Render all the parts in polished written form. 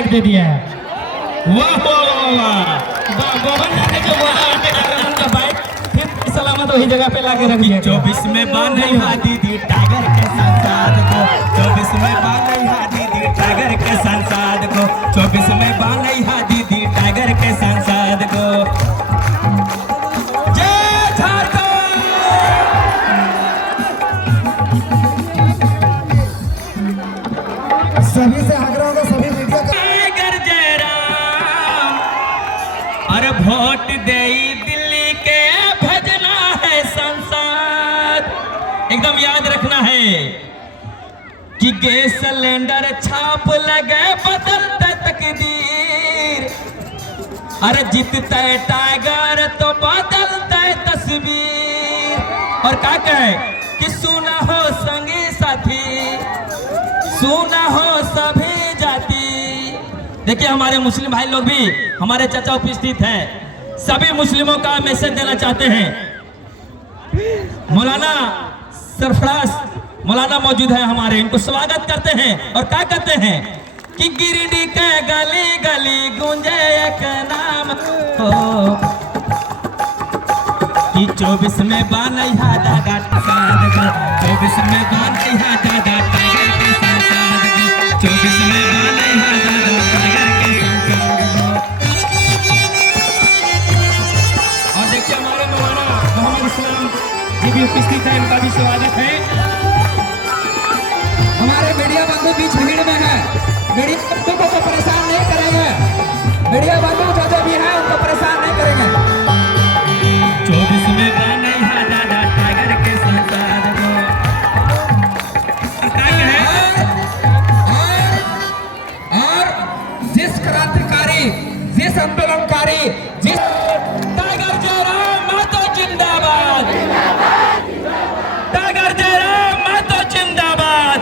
Mic दे दिया है। वाह वाह वाह गोवन ने जो उनका बाइक फिर सलामत वही जगह पे लाके रख दिया। 24 में बांधा दीदी टाइगर के संसाद को, 24 में बांधा दीदी टाइगर के संसाद को, 24 में बांधा दीदी टाइगर के संसाद को। जय झारखंड। सभी से आग्रह होगा, सभी मीडिया का टाइगर जयराम और वोट दे दिल्ली के भजना है संसद। एकदम याद रखना है कि गैस सिलेंडर छाप लगे बदलते तकदीर। अरे जीतते टाइगर तो बदलते तस्वीर। और क्या कहे कि सुना हो संगी साथी, सुना हो सभी जाति। देखिए हमारे मुस्लिम भाई लोग भी, हमारे चाचा उपस्थित हैं, सभी मुस्लिमों का मैसेज देना चाहते हैं। मौलाना सरफराज मौलाना मौजूद है हमारे, इनको स्वागत करते हैं और क्या कहते हैं कि गिरिडीह के गली गली गूंजे एक नाम हो कि 24 में बान्हा दादा साध को, 24 में बान्हा दादा टाइगर के संसाद को, 24 में बान्हा दादा टाइगर के संसाद को। और देखिए हमारे मौलाना मोहम्मद इस्लाम जी भी उपस्थित है, इनका भी स्वागत है। हमारे मीडिया बंधु बीच भीड़ में है, मीडिया बंधु को तो परेशान नहीं करेंगे, मीडिया बंधु जो जो भी है उनको परेशान नहीं करेंगे। 24 में बान्हा दादा टाइगर के संसाद को। क्या कहे और जिस क्रांतिकारी, जिस आंदोलनकारी, जिस टाइगर जयराम महतो जिंदाबाद, टाइगर जयराम महतो जिंदाबाद।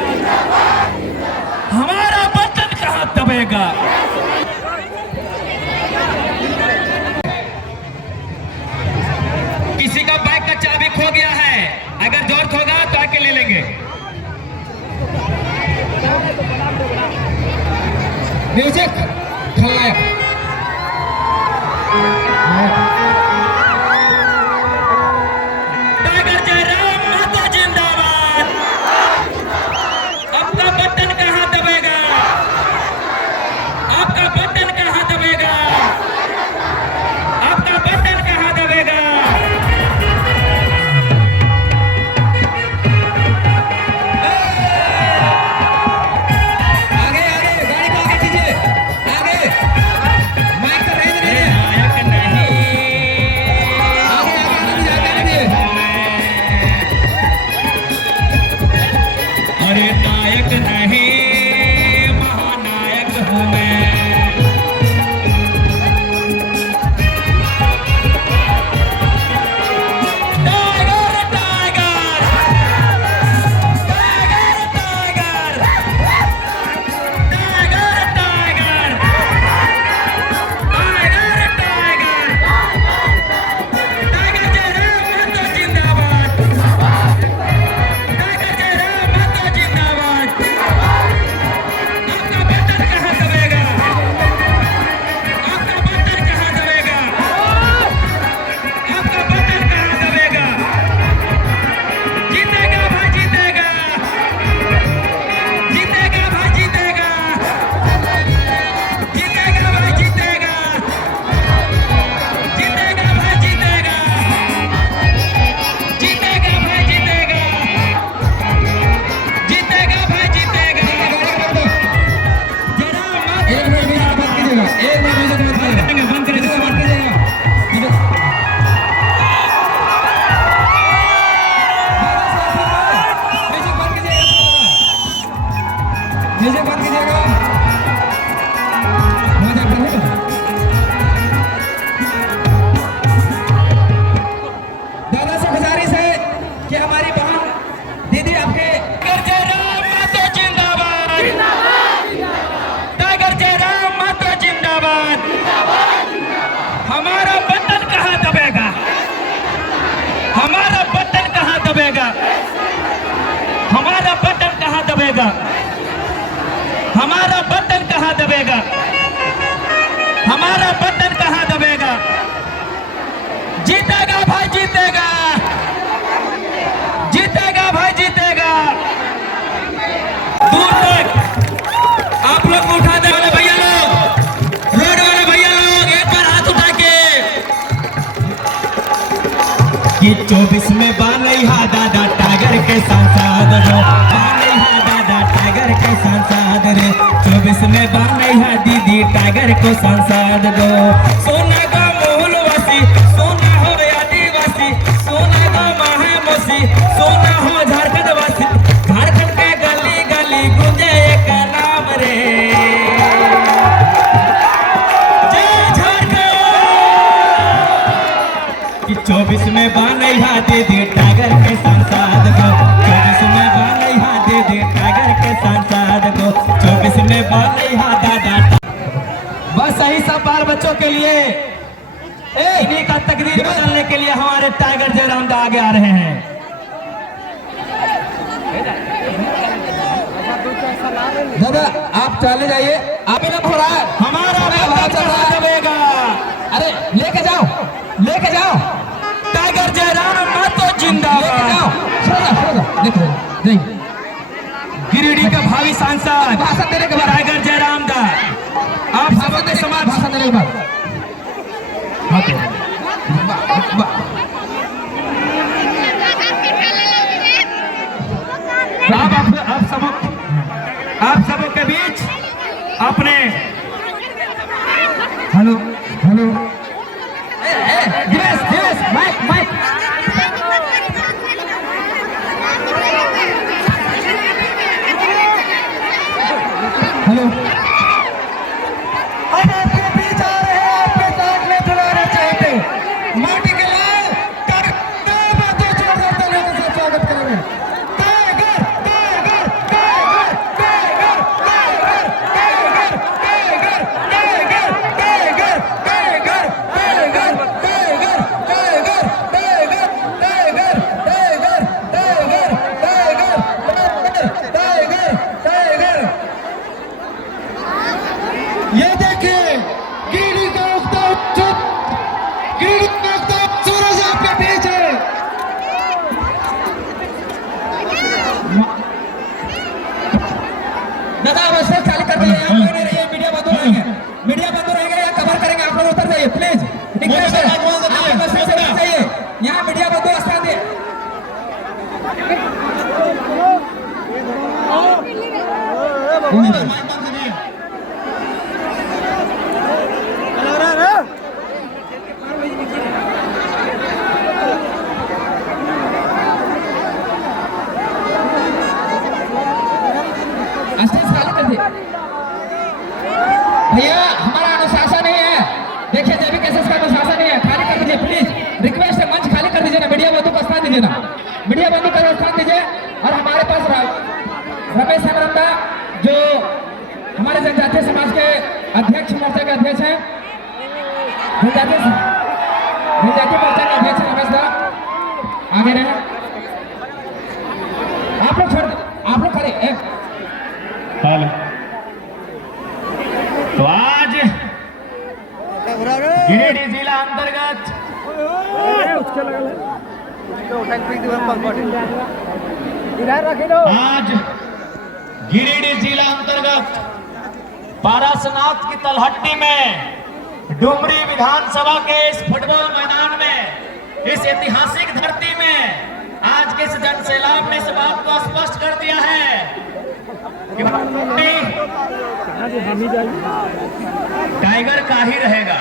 हमारा बटन कहाँ दबेगा। किसी का बाइक का चाबी खो गया है, अगर जरूरत होगा तो आके ले लेंगे। म्यूजिक खलनायक टाइगर जयराम महतो जिंदाबाद। आपका बटन कहाँ दबेगा, आपका बटन कहाँ दबेगा, आपका बटन कहाँ दबेगा। आगे आगे गाड़ी को आगे कीजिए, आगे माइक का रेंज नहीं है, नायक नहीं, आगे आगे आगे दीजिए। अरे नायक नहीं महानायक हूँ मैं। Tiger tiger tiger tiger tiger tiger tiger tiger tiger Jairam Mahato जिंदाबाद, टाइगर जयराम महतो जिंदाबाद। आपका बटन कहाँ दबेगा, आपका बटन कहाँ दबेगा, आपका बटन कहाँ दबेगा। जीतेगा भाई जीतेगा, जीतेगा भाई जीतेगा, जीतेगा भाई जीतेगा, जीतेगा भाई जीतेगा, जीतेगा भाई जीतेगा, जीतेगा भाई जीतेगा। जयराम एक मिनट म्यूजिक बंद कीजिएगा, एक मिनट म्यूजिक बंद कीजिएगा, बंद करेंगे, म्यूजिक बंद कीजिएगा। म्यूजिक बंद कीजिएगा, म्यूजिक बंद कीजिएगा। मजा कर लो। दादा से गुजारिश है कि हमारी बहन दीदी आपके टाइगर जयराम महतो जिंदाबाद, टाइगर जयराम महतो जिंदाबाद। हमारा बटन कहाँ दबेगा, हमारा बटन कहाँ दबेगा, हमारा बटन कहाँ दबेगा, हमारा बटन कहाँ दबेगा। हमारा बटन कहाँ दबेगा? जीतेगा भाई, जीतेगा, जीतेगा भाई, जीतेगा। दूर तक आप लोग उठा दे वाले भैया लोग, रोड वाले भैया लोग, एक बार हाथ उठा के। कि 24 में बानैया दादा टाइगर के सांसद हो, बानैया दादा टाइगर के सांसद रे। 24 में बानैया दीदी टाइगर को सांसद दो। सोना का मोहलवासी, सोना हो आदिवासी, सोना का महामोसी, सोना हो झारखंड वासी। झारखंड के गली गली गूंजे एक नाम रे, जय झारखंड। कि 24 में बानैया दीदी टाइगर के सांसद दो। 24 में बानैया दीदी टाइगर के सांसद दो। 24 में बानैया दादा। बस यही सब बाल बच्चों के लिए, इन्हीं का तकदीर बदलने के लिए हमारे टाइगर जयराम दा आगे आ रहे हैं। दादा आप चले जाइए, आप ही हो रहा है, हमारा बटन कहाँ दबेगा? अरे लेके जाओ, लेके जाओ, टाइगर जयराम मातो लेके जिंदाबाद। जाओ। छोड़ो देखो नहीं, गिरिडीह का भावी सांसद भाषण देने के बाद, टाइगर जयराम दा, आप सबों के समाज। भाषण देने के बाद हाँ तो आप सबों के बीच अपने hello hello Dinesh Dinesh mike mike hello, अब आपके बीच आ रहे हैं, आपके साथ में बुलाना चाहते माटी के लाल बातों जोरदार तालियों के साथ स्वागत करेंगे। Tiger tiger tiger tiger tiger tiger tiger tiger tiger tiger tiger tiger tiger tiger tiger tiger tiger tiger. ये देखिए गिरिडीह का उगता गिरिडीह का उगता सूरज आपके बीच है। दादा अब स्टेज खाली कर दीजिए, यहाँ कोई नहीं रहिए, मीडिया बंद हो रहेंगे, मीडिया बंद हो रहेंगे, या कवर करेंगे, आप लोग उतर जाइए प्लीज, रिक्वेस्ट है, आप लोग स्टेज से उतर जाइए, यहाँ मीडिया बंद हो, स्थान दिए। स्टेज खाली कर दिए भैया, हमारा अनुशासन नहीं है, देखिए जेबी केसेस का अनुशासन नहीं है, खाली कर दीजिए प्लीज, रिक्वेस्ट है, मंच खाली कर दीजिए ना, मीडिया बंधु को स्थान दीजिए ना, मीडिया बंधु को स्थान दीजिए। और हमारे पास रमेश हेमरंदा जो हमारे जनजातीय समाज के अध्यक्ष मोर्चा के अध्यक्ष हैं, जनजातीय मोर्चा के अध्यक्ष रमेश दा आगे रहे, आप लोग छोड़, आप लोग खड़े। हेलो, तो आज गिरिडीह जिला अंतर्गत आज गिरिडीह जिला अंतर्गत पारसनाथ की तलहट्टी में डुमरी विधानसभा के इस फुटबॉल मैदान में, इस ऐतिहासिक धरती में आज के इस जनसैलाब ने इस बात को स्पष्ट कर दिया है कि टाइगर का ही रहेगा।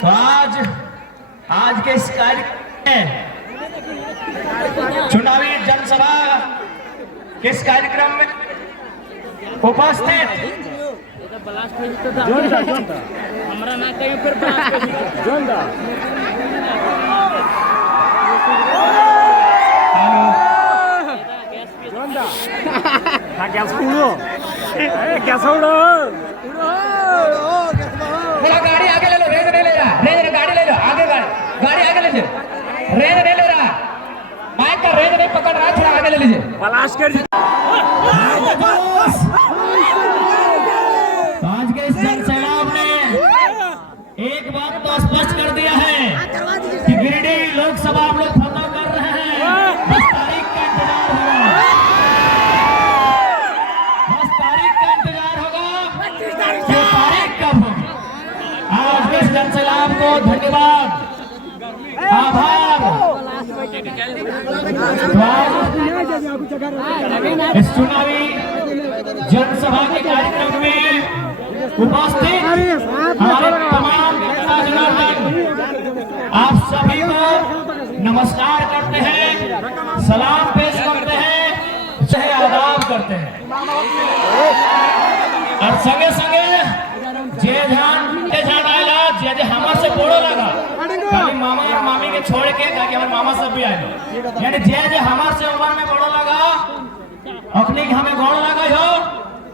तो आज के इस कार्यक्रम में, चुनावी जनसभा के इस कार्यक्रम में उपस्थित थोड़ा गाड़ी आगे ले लो, रेंज नहीं ले रहा, रेंज गाड़ी ले लो, आगे गाड़ी आगे ले लीजिए, रेंज नहीं ले रहा, माइक का रेंज नहीं पकड़ रहा, थोड़ा आगे ले लीजिए। तो आज के इस जनसैलाब ने एक बात तो स्पष्ट कर दिया है कि गिरिडीह लोकसभा हम लोग फतह कर रहे हैं। बस तारीख का इंतजार होगा, बस तारीख का इंतजार होगा कि तारीख कब होगी। आज के इस जनसैलाब को धन्यवाद, आभार। इस चुनावी जनसभा के कार्यक्रम में उपस्थित हमारे तमाम जनता जनार्दन, आप सभी को नमस्कार करते हैं, सलाम पेश करते हैं, चाहे आदाब करते हैं। और संगे संगे जे ध्यान आयला जे हमार से बोलो लगा खाली मामा और मामी के छोड़ के ताकि हमारे मामा सब भी आए, यानी जे हमार से उम्र में बड़ो लगा अखनी के हमें गौड़ लगा हो,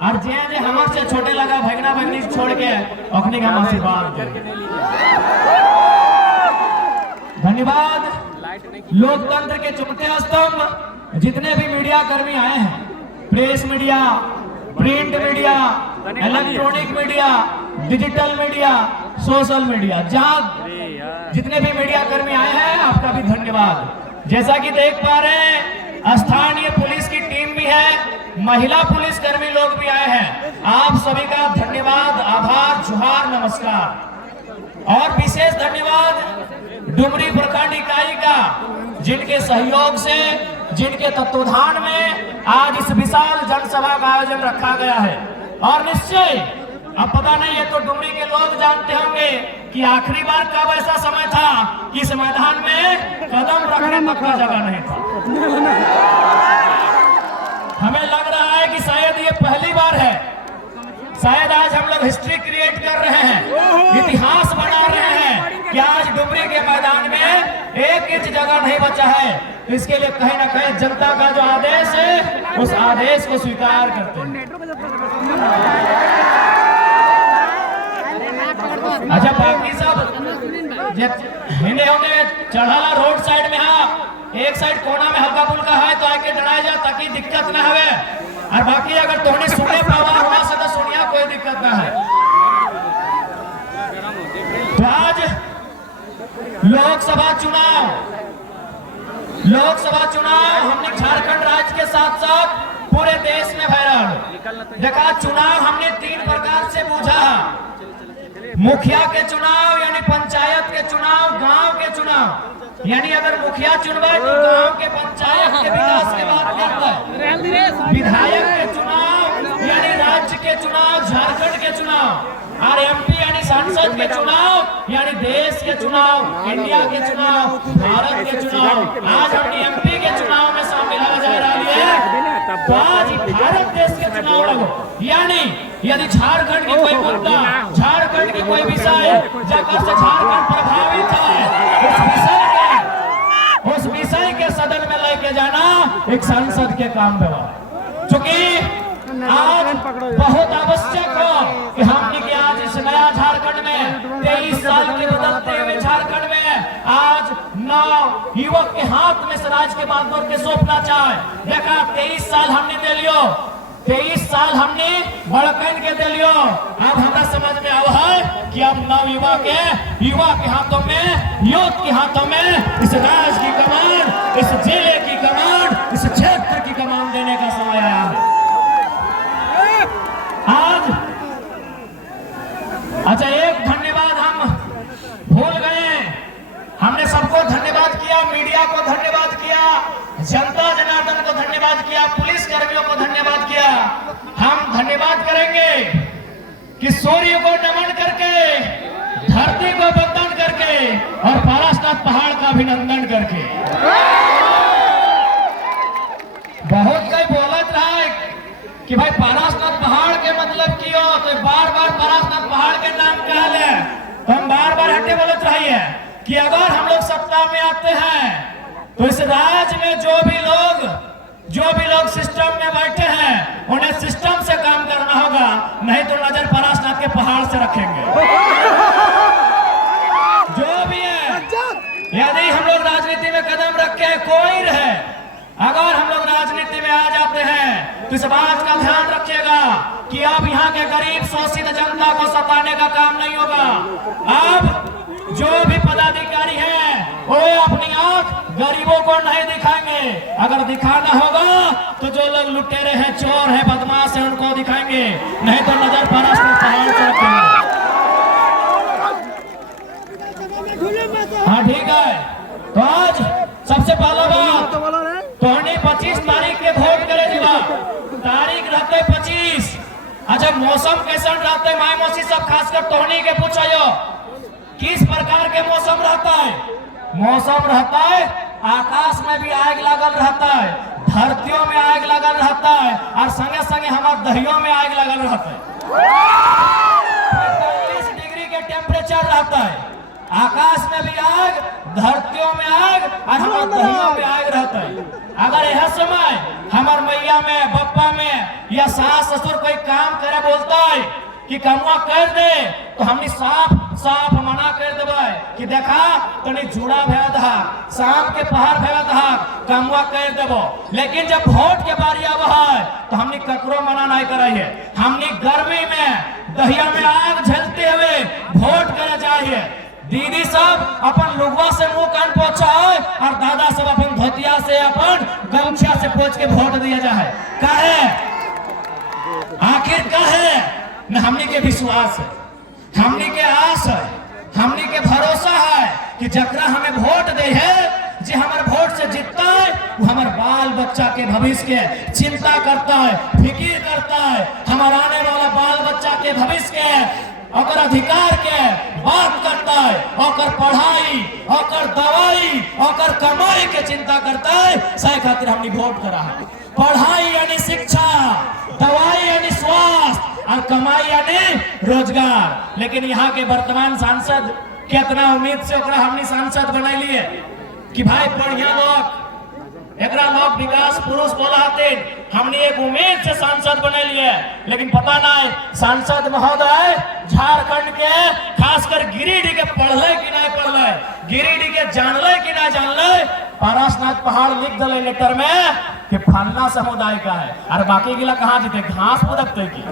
और जे हमार से छोटे लगा भगना भगनी छोड़ के अखनी के हम आशीर्वाद दे। धन्यवाद। लोकतंत्र के चुनते स्तंभ जितने भी मीडिया कर्मी आए हैं, press media, print media, electronic media, digital media, social media, जहां जितने भी मीडिया कर्मी आए हैं आपका भी धन्यवाद। जैसा कि देख पा रहे हैं स्थानीय पुलिस की टीम भी है, महिला पुलिस कर्मी लोग भी आए हैं। आप सभी का धन्यवाद, आभार, जुहार, नमस्कार। और विशेष धन्यवाद डुमरी प्रखंड इकाई का, जिनके सहयोग से, जिनके तत्वाधान में आज इस विशाल जनसभा का आयोजन रखा गया है। और निश्चय अब पता नहीं है तो डुमरी के लोग जानते होंगे कि आखिरी बार कब ऐसा समय था कि इस मैदान में कदम रखने तक का जगह नहीं था। हमें लग रहा है कि शायद ये पहली बार है, शायद आज हम लोग हिस्ट्री क्रिएट कर रहे हैं, इतिहास बना रहे हैं कि आज डुमरी के मैदान में 1 इंच जगह नहीं बचा है। इसके लिए कहीं ना कहीं जनता का जो आदेश है उस आदेश को स्वीकार करते हैं। अच्छा, बाकी सब हिंदे होंगे चढ़ाला रोड साइड में, हाँ एक साइड कोना में हल्का फुल्का है तो आके डराया जा ताकि दिक्कत ना हो। और बाकी अगर तुमने सुने पावा हुआ से तो सुनिया, कोई दिक्कत ना है। तो आज लोकसभा चुनाव हमने झारखंड राज्य के साथ साथ पूरे देश में वायरल देखा। चुनाव हमने 3 प्रकार से बूझा, मुखिया के चुनाव यानी पंचायत के चुनाव, गांव के चुनाव यानी अगर मुखिया चुनवा तो गांव के पंचायत के विकास के बात करता है, विधायक के चुनाव यानी राज्य के चुनाव, झारखंड के चुनाव, और MP यानी सांसद के चुनाव यानी देश के चुनाव, इंडिया के चुनाव, भारत के चुनाव। आज हम MP के चुनाव में शामिल हो जा रही है तो आज भारत देश के चुनाव लगो, यानी यदि झारखंड की कोई मुद्दा, झारखंड की कोई विषय जाकर से झारखंड प्रभावित है, उस विषय के सदन में लेके जाना एक सांसद के काम में हो। चूंकि आज बहुत आवश्यक हो कि हमने कि आज इस नया झारखंड में 23 साल के बदलते हुए झारखंड में आज 9 युवक के हाथ में स्वराज के बागडोर के सौंपना चाहे। देखा 23 साल हमने दे लियो, 23 साल हमने बड़कन के दे लियो। अब हमारा समझ में आवा है कि अब 9 युवा के हाथों में, युवक के हाथों में इस राज की कमान, इस जिले की कमान, इस क्षेत्र की कमान देने का समय आया है। आज अच्छा, एक धन्यवाद हम भूल गए, हमने सबको धन्यवाद किया, मीडिया को धन्यवाद किया, जनता जनार्दन को धन्यवाद किया, पुलिस कर्मियों को धन्यवाद किया। हम धन्यवाद करेंगे कि सूर्य को नमन करके, धरती को वंदन करके और पारसनाथ पहाड़ का अभिनंदन करके। बहुत कोई बोलत रहा है कि भाई पारसनाथ पहाड़ के मतलब क्यों, तो बार बार पारसनाथ पहाड़ के नाम कहा है तो हम बार बार हटे बोलते रहिए कि अगर हम लोग सत्ता में आते हैं तो इस राज्य में जो भी लोग सिस्टम में बैठे हैं उन्हें सिस्टम से काम करना होगा, नहीं तो नजर पारसनाथ के पहाड़ से रखेंगे। जो भी है, यदि हम लोग राजनीति में कदम रखे, कोई रहे, अगर हम लोग राजनीति में आ जाते हैं तो इस बात का ध्यान रखिएगा कि अब यहाँ के गरीब शोषित जनता को सताने का काम नहीं होगा। अब जो भी पदाधिकारी है वो अपनी आंख गरीबों को नहीं दिखाएंगे। अगर दिखाना होगा तो जो लोग लुटेरे हैं, चोर है, बदमाश है, उनको दिखाएंगे, नहीं तो नजर परास्त पहाड़ से रखेंगे। हाँ ठीक है। तो आज सबसे पहला बात तोहनी 25 तारीख के वोट करे जीवा। तारीख रहते 25। अच्छा मौसम कैसा रहते माय मौसी सब खासकर तोहनी के पूछो किस प्रकार के मौसम रहता है। मौसम रहता है आकाश में भी आग लगल रहता है, धरतियों में आग लगल रहता है, और संगे संगे हमारे दहियों में आग लगल रहता है। 45 डिग्री के टेम्परेचर रहता है, आकाश में भी आग, धरतियों में आग, और हमारे दहियों में आग रहता है। अगर यह समय हमार मैया में, बप्पा में या सास ससुर कोई काम करे बोलता है कि कमुआ कर दे, तो हमने साफ साफ मना कर देवे कि देखा तनी जुड़ा भेद है, शाम के पहाड़ भेद है, कमुआ कर देवो। लेकिन जब वोट के बारी आव है तो हमने ककरो मना नहीं करे है। हमने गर्मी में दहिया में आग झलते हुए वोट करे चाहिए। दीदी सब अपन लुगवा से मुंह कान पोछा है, और दादा सब अपन धोतिया से, अपन गमछा से पोछ के वोट दिया जाए। काहे? आखिर काहे? न हमने के विश्वास है, हमने के आस है, हमने के भरोसा है कि जकरा हमें वोट दे है, जो हमारे वोट से जीतता है, वो हमारे बाल बच्चा के भविष्य के चिंता करता है, फिक्र करता है, हमारे आने वाला बाल बच्चा के भविष्य के और अधिकार के बात करता है, और पढ़ाई, और दवाई, और कमाई के चिंता करता है। सही खातिर हमने वोट करा है। पढ़ाई यानी शिक्षा, दवाई यानी स्वास्थ्य, और कमाई यानी रोजगार। लेकिन यहाँ के वर्तमान सांसद कितना उम्मीद से हमने सांसद बना लिए कि भाई बढ़िया लोग, एकरा लोग विकास पुरुष बोलाते, हमने एक उम्मीद से सांसद बना लिए। लेकिन पता नहीं सांसद महोदय झारखंड के खासकर गिरिडीह के पढ़ले कि नहीं पढ़ले, गिरिडीह के जानले कि नहीं जानले। पारसनाथ पहाड़ लिख दले लेटर में कि फलना समुदाय का है, और बाकी गिला कहाँ जीते, घास पुदकते की।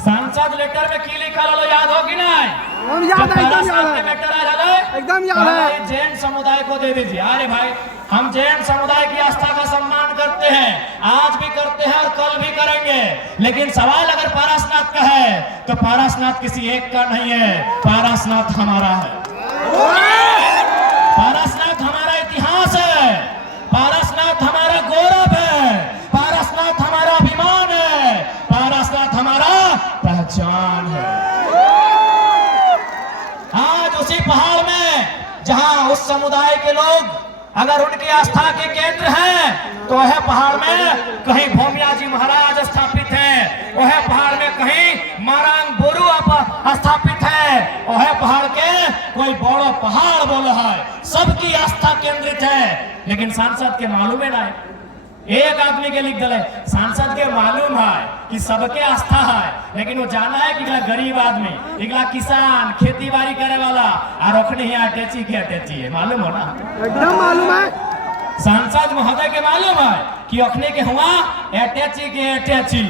सांसद लेटर में की लिखा लो याद हो कि नहीं? एकदम याद है। जैन समुदाय को दे दीजिए। अरे भाई हम जैन समुदाय की आस्था का सम्मान करते हैं, आज भी करते हैं और कल भी करेंगे। लेकिन सवाल अगर पारसनाथ का है तो पारसनाथ किसी एक का नहीं है, पारसनाथ हमारा है। पारसनाथ हमारा इतिहास है, पारसनाथ हमारा गौरव है, पारसनाथ हमारा अभिमान है, पारसनाथ हमारा पहचान है। आज उसी पहाड़ में जहां उस समुदाय के लोग अगर उनकी आस्था के केंद्र हैं, तो वह पहाड़ में कहीं भूमिया जी महाराज स्थापित हैं, वह पहाड़ में कहीं मारांग बोरू स्थापित है, वह पहाड़ के कोई बड़ो पहाड़ बोलो है, सबकी आस्था केंद्रित है। लेकिन सांसद के मालूम है ना, एक आदमी के लिख दले सांसद के मालूम है कि सबके आस्था है, लेकिन वो जाना है कि गरीब आदमी, इगला किसान, खेती बाड़ी करे वाला, और ओखने ही अटैची के अटैची है, मालूम हो ना? एकदम मालूम है। सांसद महोदय के मालूम है कि ओखने के हुआ अटैची के अटैची।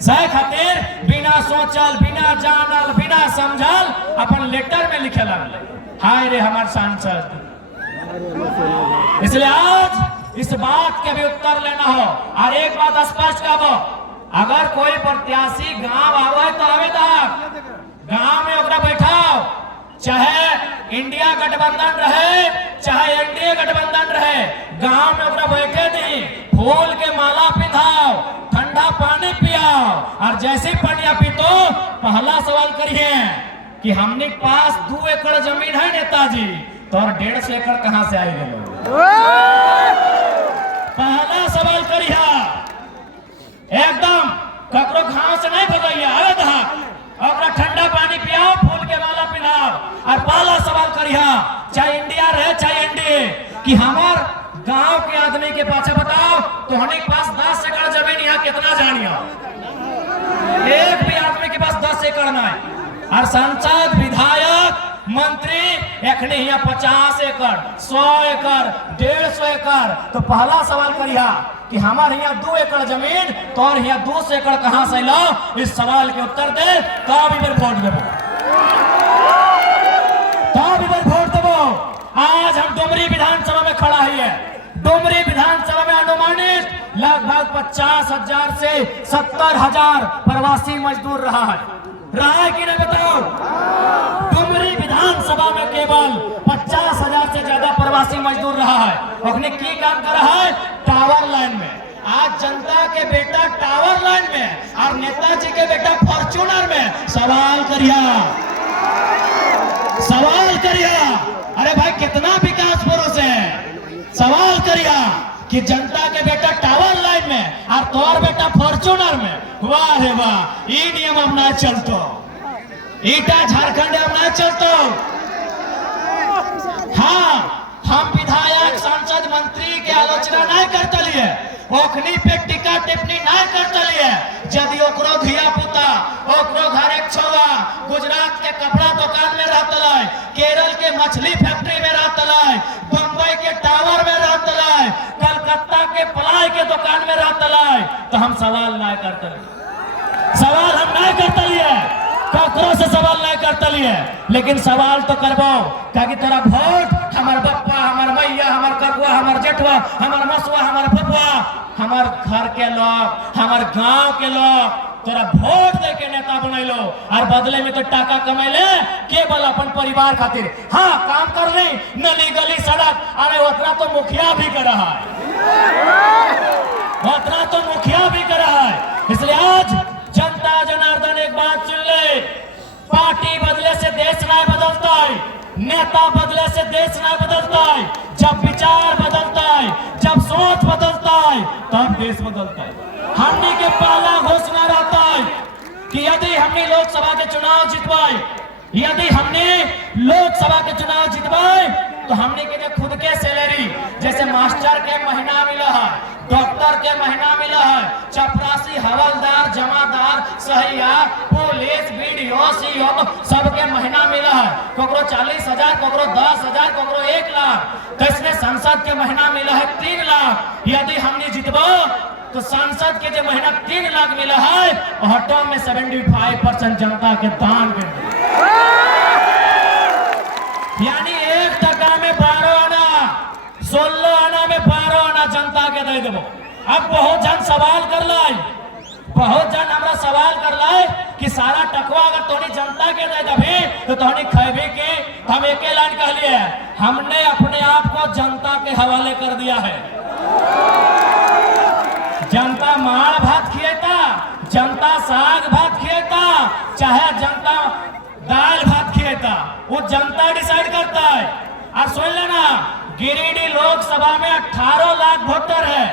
सही खातिर बिना सोचल, बिना जानल, बिना समझल अपन लेटर में लिखे लगले, हाय रे हमार सांसद। इसलिए आज इस बात के भी उत्तर लेना हो, और एक बात स्पष्ट करो, अगर कोई प्रत्याशी गांव आवे तो आवेदक गांव में ओकरा बैठाओ, चाहे इंडिया गठबंधन रहे, चाहे एनडीए गठबंधन रहे, गांव में ओकरा बैठे दी, फूल के माला पिधाओ, ठंडा पानी पियाओ, और जैसे पानी पीतो पहला सवाल करिए कि हमने पास 2 एकड़ जमीन है नेताजी, तो 1.5 एकड़ कहां से आई गए? पहला सवाल करिए, एकदम ककरो घाव से नहीं भगाइए, और ठंडा पानी पियाओ, फूल के माला पिलाओ। और पहला सवाल करिए, चाहे इंडिया रहे चाहे एनडीए, कि हमार गांव के आदमी के पास बताओ तो हमारे पास 10 एकड़ जमीन यहाँ कितना जानियो? एक भी आदमी के पास 10 एकड़ नहीं। और सांसद, विधायक, मंत्री एखने यहाँ 50 एकड़ 100 एकड़ 150 एकड़। तो पहला सवाल करिया कि हमारे यहाँ 2 एकड़ जमीन तो और यहाँ 200 एकड़ कहाँ से लो? इस सवाल के उत्तर दे तब इधर वोट देवो, तब इधर वोट देवो। आज हम डुमरी विधानसभा में खड़ा है। डुमरी विधानसभा में अनुमानित लगभग 50,000 से 70,000 प्रवासी मजदूर रहा है कि नहीं बताओ? डुमरी विधानसभा में केवल 50,000 से ज्यादा प्रवासी मजदूर रहा है। अपने की काम कर रहा है? टावर लाइन में। आज जनता के बेटा टावर लाइन में और नेताजी के बेटा फॉर्च्यूनर में। सवाल करिया, सवाल करिया, अरे भाई कितना विकास पुरुष है। सवाल करिया कि जनता के बेटा टावर लाइन में और तोर बेटा फॉर्च्यूनर में। वाह रे वाह, ये नियम अब ना चलतो, ईटा झारखंड अब ना चलतो। हाँ, हम विधायक सांसद मंत्री के आलोचना नहीं करते लिए, ओखनी पे टिका टिप्पणी नहीं करते लिए। यदि ओकरो धिया पुता ओकरो घर एक छौआ गुजरात के कपड़ा दुकान में रहता है, केरल के मछली फैक्ट्री में रहता है, बम्बई के टावर में रहता है, कलकत्ता के पलाई के दुकान में रहता है, तो हम सवाल नहीं करते, सवाल हम नहीं करते लिए, ककरो से सवाल नहीं करते लिए। लेकिन सवाल तो करबो कि तोरा वोट हमार बप्पा, हमार मैया, हमार ककुआ, हमार जेठवा, हमार मसुआ, हमार फुफुआ, हमार घर के लोग, हमार गांव के लोग तोरा वोट दे के नेता बनैलो और बदले में तो टाका कमैले केवल अपन परिवार खातिर। हाँ, काम कर ले, नली गली सड़क, अरे उतना तो मुखिया भी कर रहा है, उतना तो मुखिया भी कर रहा है। इसलिए आज जनता जनार्दन एक बात सुन ले, पार्टी बदले से देश नहीं बदलता है, नेता बदले से देश नहीं बदलता है। जब विचार बदलता है, जब सोच बदलता है, तब देश बदलता है। हमने के पहला घोषणा रहता है कि यदि हमने लोकसभा के चुनाव जितवाए, यदि हमने लोकसभा के चुनाव जितवाए तो हमने के खुद के सैलरी, जैसे मास्टर के महीना मिला है, डॉक्टर के महीना मिला है, चपरासी, हवलदार, जमादार, सहिया, पुलिस, बीडीओ, सीओ सबके महीना मिला है। कोकरो 40,000, कोकरो 10,000, कोकरो 1 लाख। तो इसमें सांसद के महीना मिला है 3 लाख। यदि हमने जितबो तो सांसद के जो महीना 3 लाख मिला है, हटो में 75% जनता के दान कर, यानी 1 टका में 12 आना, 16 आना में 12 आना जनता के दे देबो। अब बहुत जन सवाल कर लाई, बहुत जन हमरा सवाल कर लाई कि सारा टकवा अगर तोनी जनता के दे देबे तो तोनी खैबे के। हम एक लाइन कह लिए, हमने अपने आप को जनता के हवाले कर दिया है। जनता माड़ भात खिएता, जनता साग भात खिएता, चाहे जनता दाल भात खिएता, वो जनता डिसाइड करता है। और सुन लेना, गिरिडीह लोकसभा में 18 लाख वोटर है।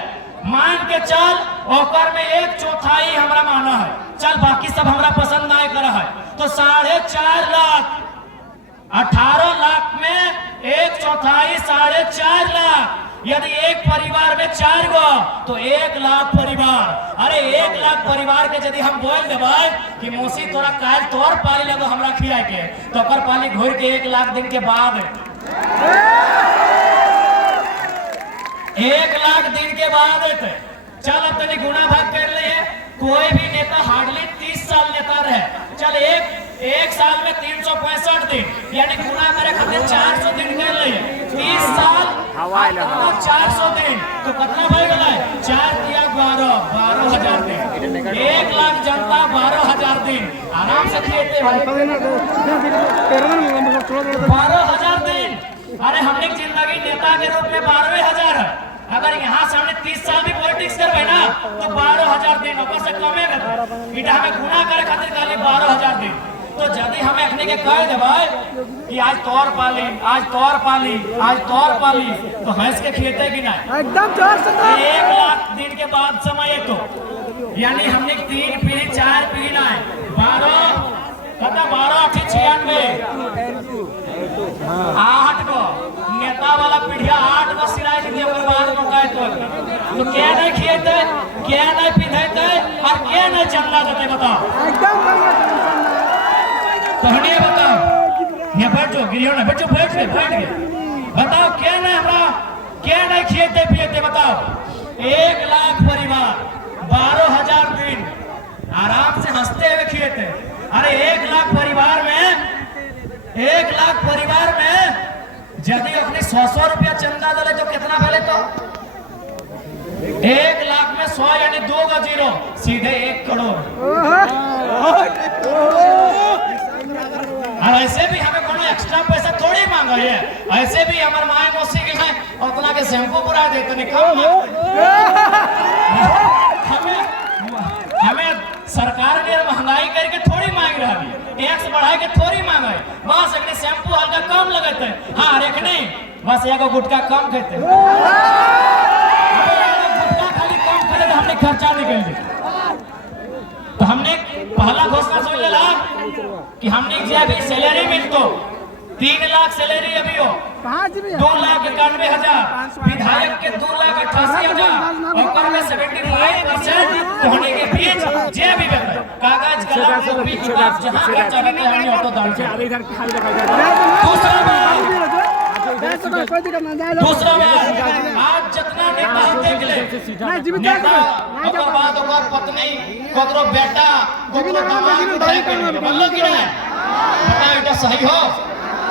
मान के चल ओकर में 1/4 हमरा माना है, चल बाकी सब हमरा पसंद नहीं करा है, तो 4.5 लाख, 18 लाख में 1/4 4.5 लाख। यदि एक परिवार में 4 गो तो 1 लाख परिवार। अरे 1 लाख परिवार के यदि हम बोल देवे कि मौसी तोरा काल तोर पाली लगो हमरा खिया के, तो ओकर पाली घोर के 1 लाख दिन के बाद 1 लाख दिन के बाद एते। चल अब तनी गुना भाग कर ले। कोई भी नेता हार्डली 30 साल नेता रहे, चल एक साल में 365 दिन, यानी गुना करे खातिर 400 दिन कर ले। 30 साल 400 दिन तो कितना भाई गला? 4 दिया 12,000 दिन। 1 लाख जनता 12,000 दिन आराम से खेते भाई, 12,000 दिन। अरे हमने जिंदगी नेता के रूप में 12,000 है। अगर यहाँ से हमने 30 साल भी पॉलिटिक्स करवे ना तो 12,000 दिन ऊपर से कमे में इटा में गुना करे खातिर खाली 12,000 दिन। तो यदि हमें अखने के कह देवे कि आज तौर पाली, आज तौर पाली, आज तौर पाली, तो भैंस के खेते की नहीं एकदम 1 लाख दिन के बाद समय है। तो यानी हमने 3 पीढ़ी 4 पीढ़ी ना है 12 8 96 8 गो नेता वाला पीढ़िया 8 गो सिराय दिए बाद में कहे तो क्या नहीं खिएते, क्या नहीं पिधेते और क्या नहीं चंदा देते? बताओ, कहने बताओ। यहाँ बैठ जाओ, गिरियो ना बैठ जाओ, बैठ गए बताओ क्या ना हमारा क्या नहीं खिएते पिएते बताओ। 1 लाख परिवार 12,000 दिन आराम से हंसते हुए खिएते। अरे 1 लाख परिवार में यदि अपने 100 रुपया चंदा डाले तो कितना भले तो 1 लाख में 100 यानी 2 का 0 सीधे 1 करोड़। और ऐसे भी हमें कोनो एक्स्ट्रा पैसा थोड़ी मांगा है, ऐसे भी हमारे माए मौसी के हैं उतना के शैम्पू पुरा देते नहीं कम। हमें सरकार ने महंगाई करके थोड़ी मांग रहा है, टैक्स बढ़ा के थोड़ी मांगा है, बस एक शैम्पू हल्का कम लगाते हैं। हाँ एक नहीं बस एगो गुटका कम खाते हैं, गुटका खाली कम करे तो हमने खर्चा निकल जाए। तो हमने पहला घोषणा सुन लेला कि हमने जो अभी सैलरी मिलतो 3 लाख सैलरी अभी हो 2,91,000 विधायक के 2,88,000 और में 75% होने के बीच जे भी बताए कागज कलम कॉपी किताब जहां पर चाहते हमने ऑटो दान किया। दूसरा बात आज जितना नेता हम देख ले नेता ओकर बाद ओकर पत्नी कोकरो बेटा कोकरो दामाद विधायक बोलो कि नहीं बताओ এটা सही हो।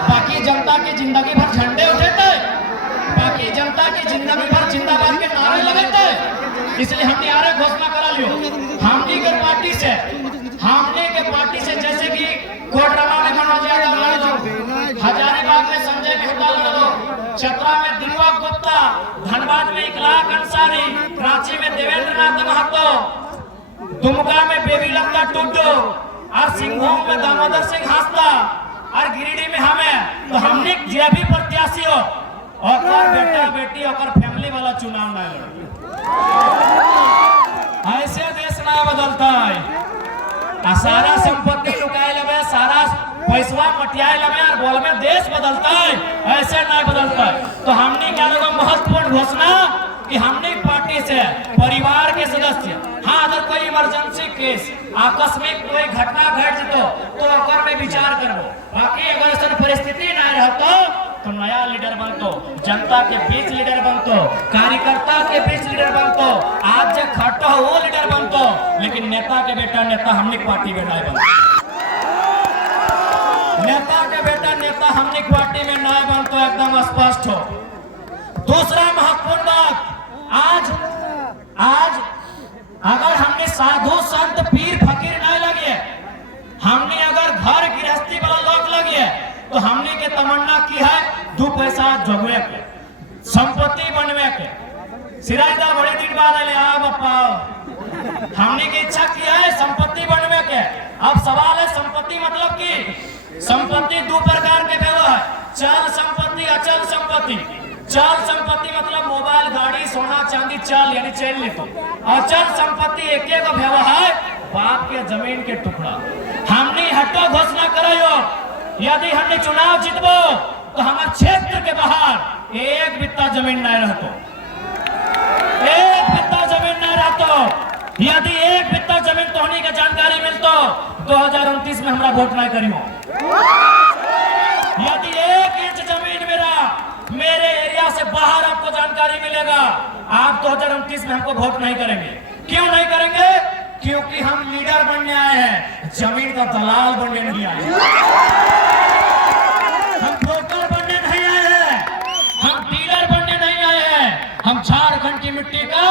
बाकी जनता की जिंदगी भर झंडे उठाते, बाकी जनता की जिंदगी भर जिंदाबाद के नारे लगाते। इसलिए हमने यार घोषणा करा लियो हमने के पार्टी से जैसे कि कोडरमा में मनोज यादव लड़ो, हजारीबाग में संजय मेहता लड़ो, चतरा में दिलवा गुप्ता, धनबाद में इकलाक अंसारी, रांची में देवेंद्र नाथ महतो, दुमका में बेबी लता टुड्डू और सिंहभूम में दामोदर सिंह हास्ता और गिरिडीह में हमें। तो हमने जे भी प्रत्याशी हो और बेटा बेटी और फैमिली वाला चुनाव ना लड़ो। ऐसे देश ना बदलता है। सारा संपत्ति लुकाए लगे, सारा पैसवा मटियाए लगे और बोल में देश बदलता है, ऐसे नहीं बदलता है। तो हमने क्या लगा महत्वपूर्ण घोषणा कि हमने पार्टी से परिवार के सदस्य हाँ अगर कोई इमरजेंसी केस आकस्मिक कोई घटना घट तो ओकर में विचार करो। बाकी अगर ऐसा परिस्थिति ना रहता तो नया लीडर बनतो, जनता के बीच लीडर बनतो, कार्यकर्ता के बीच लीडर बनतो, आज जो खट्टा वो लीडर बनतो। लेकिन नेता के बेटा नेता हमने पार्टी में नहीं बनता, नेता के बेटा नेता हमने पार्टी में नहीं बनतो, एकदम स्पष्ट हो। दूसरा महत्वपूर्ण बात आज अगर हमने साधु संत पीर फकीर नहीं लगे, हमने अगर घर गृहस्थी वाला लोग लगे तो हमने के तमन्ना की है 2 पैसा जोगवे के संपत्ति बनवे के। सिराजदा बड़े दिन बाद आए आ बप्पा हमने की इच्छा की है संपत्ति बनवे के। अब सवाल है संपत्ति मतलब की संपत्ति 2 प्रकार के व्यवहार है, चल संपत्ति अचल संपत्ति। चल संपत्ति मतलब मोबाइल गाड़ी सोना चांदी चल यानी चल लेते। अचल संपत्ति एक व्यवहार बाप के जमीन के टुकड़ा। हमने हटो घोषणा करायो यदि हमने चुनाव जीतबो तो हमारे क्षेत्र के बाहर 1 बित्ता जमीन नहीं रहतो, 1 बित्ता जमीन नहीं रहतो। यदि 1 बित्ता जमीन तो होने की जानकारी मिलतो 2029 में हमारा वोट नहीं करियो। यदि 1 इंच जमीन मेरे एरिया से बाहर आपको जानकारी मिलेगा, आप 2029 में हमको वोट नहीं करेंगे। क्यों नहीं करेंगे? क्योंकि हम लीडर बनने आए हैं, जमीन का दलाल बनने नहीं आए हैं। हम ब्रोकर बनने नहीं आए हैं, हम डीलर बनने नहीं आए हैं, हम झारखंड की मिट्टी का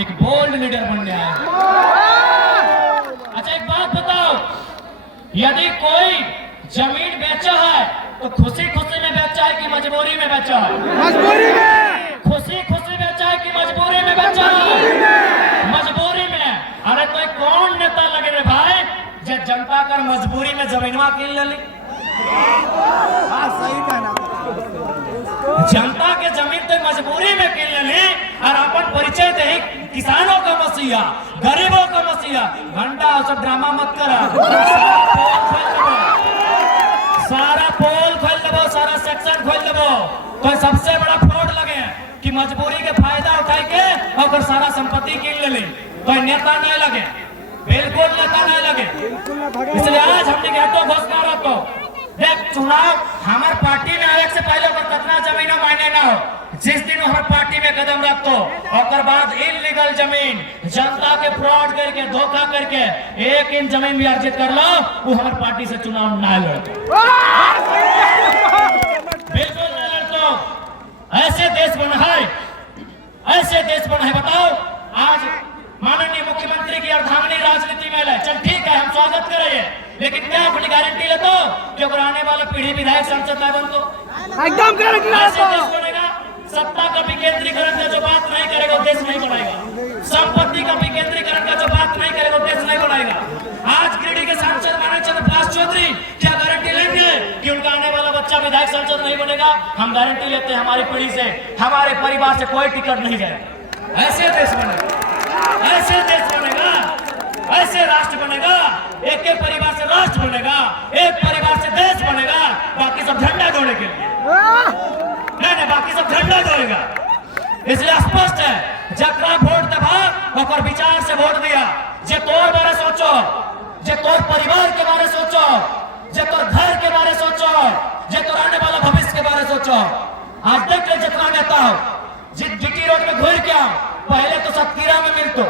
एक बोल्ड लीडर बनने आए हैं। अच्छा एक बात बताओ, यदि कोई जमीन बेचा है तो खुशी खुशी में बेचा है कि मजबूरी में बेचा है? मजबूरी में। खुशी खुशी बेचा है कि मजबूरी में बेचा है? मजबूरी में। अरे तो कौन नेता लगे रे भाई जो जनता कर मजबूरी में जमीनवा किन ले ली? सही कहना। जनता के जमीन तो मजबूरी में किन ले ली और अपन परिचय दे किसानों का मसीहा, गरीबों का मसीहा। घंटा सब ड्रामा मत करा, सारा पोल खोल दबो, सारा सेक्शन खोल दबो। तो सबसे बड़ा फ्रॉड लगे कि मजबूरी के फायदा उठाए के और सारा संपत्ति किन ले ली। तो नेता नहीं लगे, बिल्कुल नेता नहीं लगे। इसलिए आज हमने घोषणा रखो देख चुनाव हमार पार्टी में आने से पहले ओकर कितना जमीन मायने ना हो, जिस दिन हमार पार्टी में कदम रखतो और बाद इलीगल जमीन जनता के फ्रॉड करके धोखा करके 1 इंच जमीन भी अर्जित कर लो, वो हमार पार्टी से चुनाव ना लड़तो, बिल्कुल ना लड़तो। ऐसे देश बना है, ऐसे देश बना है। बताओ आज माननीय मुख्यमंत्री की अर्धांगिनी राजनीति में है, चल ठीक है हम स्वागत करेंगे, लेकिन क्या अपनी गारंटी ले तो कि आने वाला पीढ़ी विधायक सांसद ना बन तो एकदम गारंटी ऐसे देश बनेगा। सत्ता का विकेंद्रीकरण का जो बात नहीं करेगा वो देश नहीं बनाएगा, संपत्ति का विकेंद्रीकरण का जो बात नहीं करेगा वो देश नहीं बनाएगा। आज गिरिडीह के सांसद माननीय चंद्रप्रकाश चौधरी क्या गारंटी लेंगे कि उनका आने वाला बच्चा विधायक सांसद नहीं बनेगा? हम गारंटी लेते हैं हमारी पीढ़ी से, हमारे परिवार से कोई टिकट नहीं जाएगा। ऐसे देश बनेगा, ऐसे देश बनेगा, ऐसे राष्ट्र बनेगा। एक एक परिवार से राष्ट्र बनेगा, एक परिवार से देश बनेगा, बाकी सब झंडा जोड़ने के लिए नहीं, बाकी सब झंडा जोड़ेगा। इसलिए स्पष्ट है, जकरा वोट दबा और विचार से वोट दिया, जे तोर बारे सोचो, जे तोर परिवार के बारे सोचो, जे तोर घर के बारे सोचो, जे तोर आने वाला भविष्य के बारे सोचो। आज देख ले जितना नेता हो, जीटी रोड में घूर के आओ, पहले तो सतकीरा में मिलतो,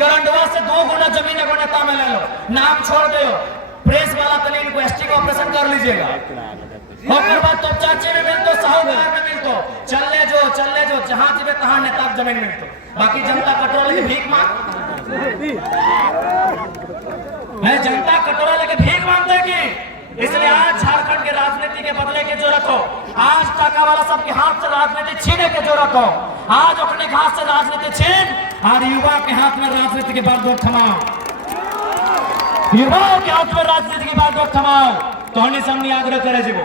गरंडवा से 2 गुना जमीन एगो नेता में ले लो, नाम छोड़ दो, प्रेस वाला तने इनको एसटी का ऑपरेशन कर लीजिएगा, और बाद तो चाचे में मिलतो, साहूकार में मिलतो, चलने जो जहां जीवे तहां नेता जमीन मिलतो, बाकी जनता कटोरा लेके भीख मांग, मैं जनता कटोरा लेके भीख मांगते की। इसलिए आज झारखंड के राजनीति के बदले की जरूरत हो, आज टाका वाला सबके हाथ से राजनीति छीने की जरूरत हो, आज अपने हाथ से राजनीति छीन और युवा के हाथ में राजनीति की बागडोर थमाओ, युवाओं के हाथ में राजनीति की बागडोर थमाओ। तो हमने सामने आग्रह करे जीवो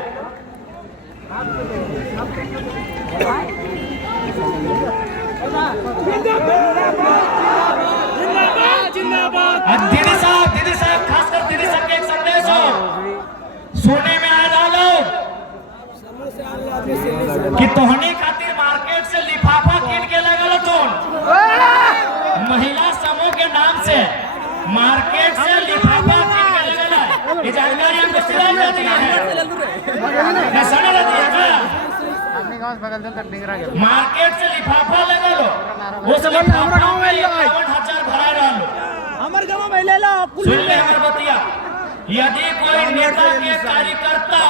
दीदी साहब खासकर दीदी साहब के एक संदेश हो, सोने में आ डालो कि तोहनी खातिर मार्केट से लिफाफा कीन के लगल तो महिला समूह के नाम से मार्केट से लिफाफा कीन के लगल है। ये जानकारी हमको सिरा जाती है, सड़ा जाती है मार्केट से लिफाफा लगल हो, उस लिफाफा में 51,000 भरा डालो। हमारे गांव में ले लो, सुन ले हमारे बतिया, यदि कोई नेता के कार्यकर्ता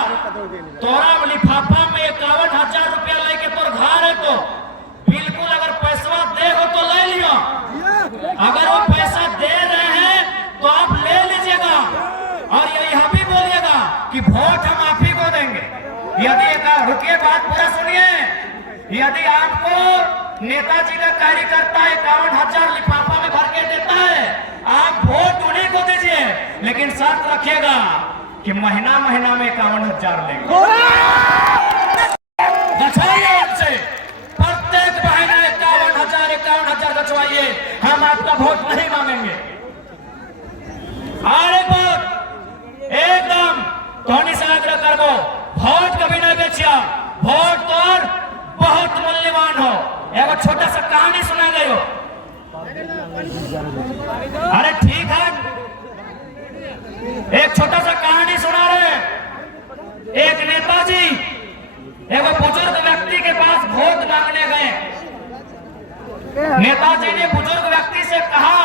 तोरा लिफाफा में 51,000 रुपया लेके तोर घर है तो बिल्कुल अगर पैसा दे हो तो ले लियो, अगर वो पैसा दे रहे हैं तो आप ले लीजिएगा और यह भी बोलिएगा कि वोट हम आप ही को देंगे। यदि रुकिए बात पूरा सुनिए, यदि आपको नेताजी का कार्यकर्ता 51,000 लिफाफा में भर के देता है, आप वोट उन्हीं को दीजिए, लेकिन शर्त रखिएगा कि महीना महीना में 51,000 लेंगे। बचाइए हमसे, प्रत्येक महीना 51,000 बचवाइए, हम आपका वोट नहीं मांगेंगे। और एक बात एकदम धोनी से आग्रह करबो, वोट कभी नहीं बेचिया, वोट तोर बहुत मूल्यवान हो। एक छोटा सा कहानी सुना गई हो, अरे ठीक है, एक छोटा सा कहानी सुना रहे। एक नेताजी एक बुजुर्ग व्यक्ति के पास वोट मांगने गए। नेताजी ने बुजुर्ग व्यक्ति से कहा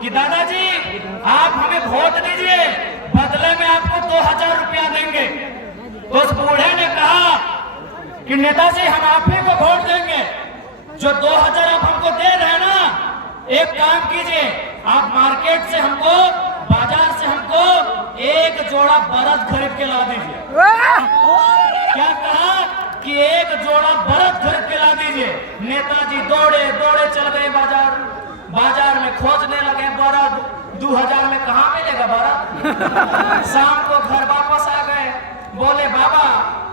कि दादाजी आप हमें वोट दीजिए, बदले में आपको 2,000 रुपया देंगे। तो उस बूढ़े ने कहा कि नेताजी हम आप ही को वोट देंगे, जो 2,000 आप हमको दे रहे हैं ना, एक काम कीजिए, आप मार्केट से हमको, बाजार से हमको एक जोड़ा बरद खरीद के ला दीजिए। क्या कहा कि एक जोड़ा बरद खरीद के ला दीजिए। नेताजी दौड़े दौड़े चल गए बाजार में, खोजने लगे बरद। 2,000 में कहाँ मिलेगा बरद? शाम को घर वापस आ गए, बोले बाबा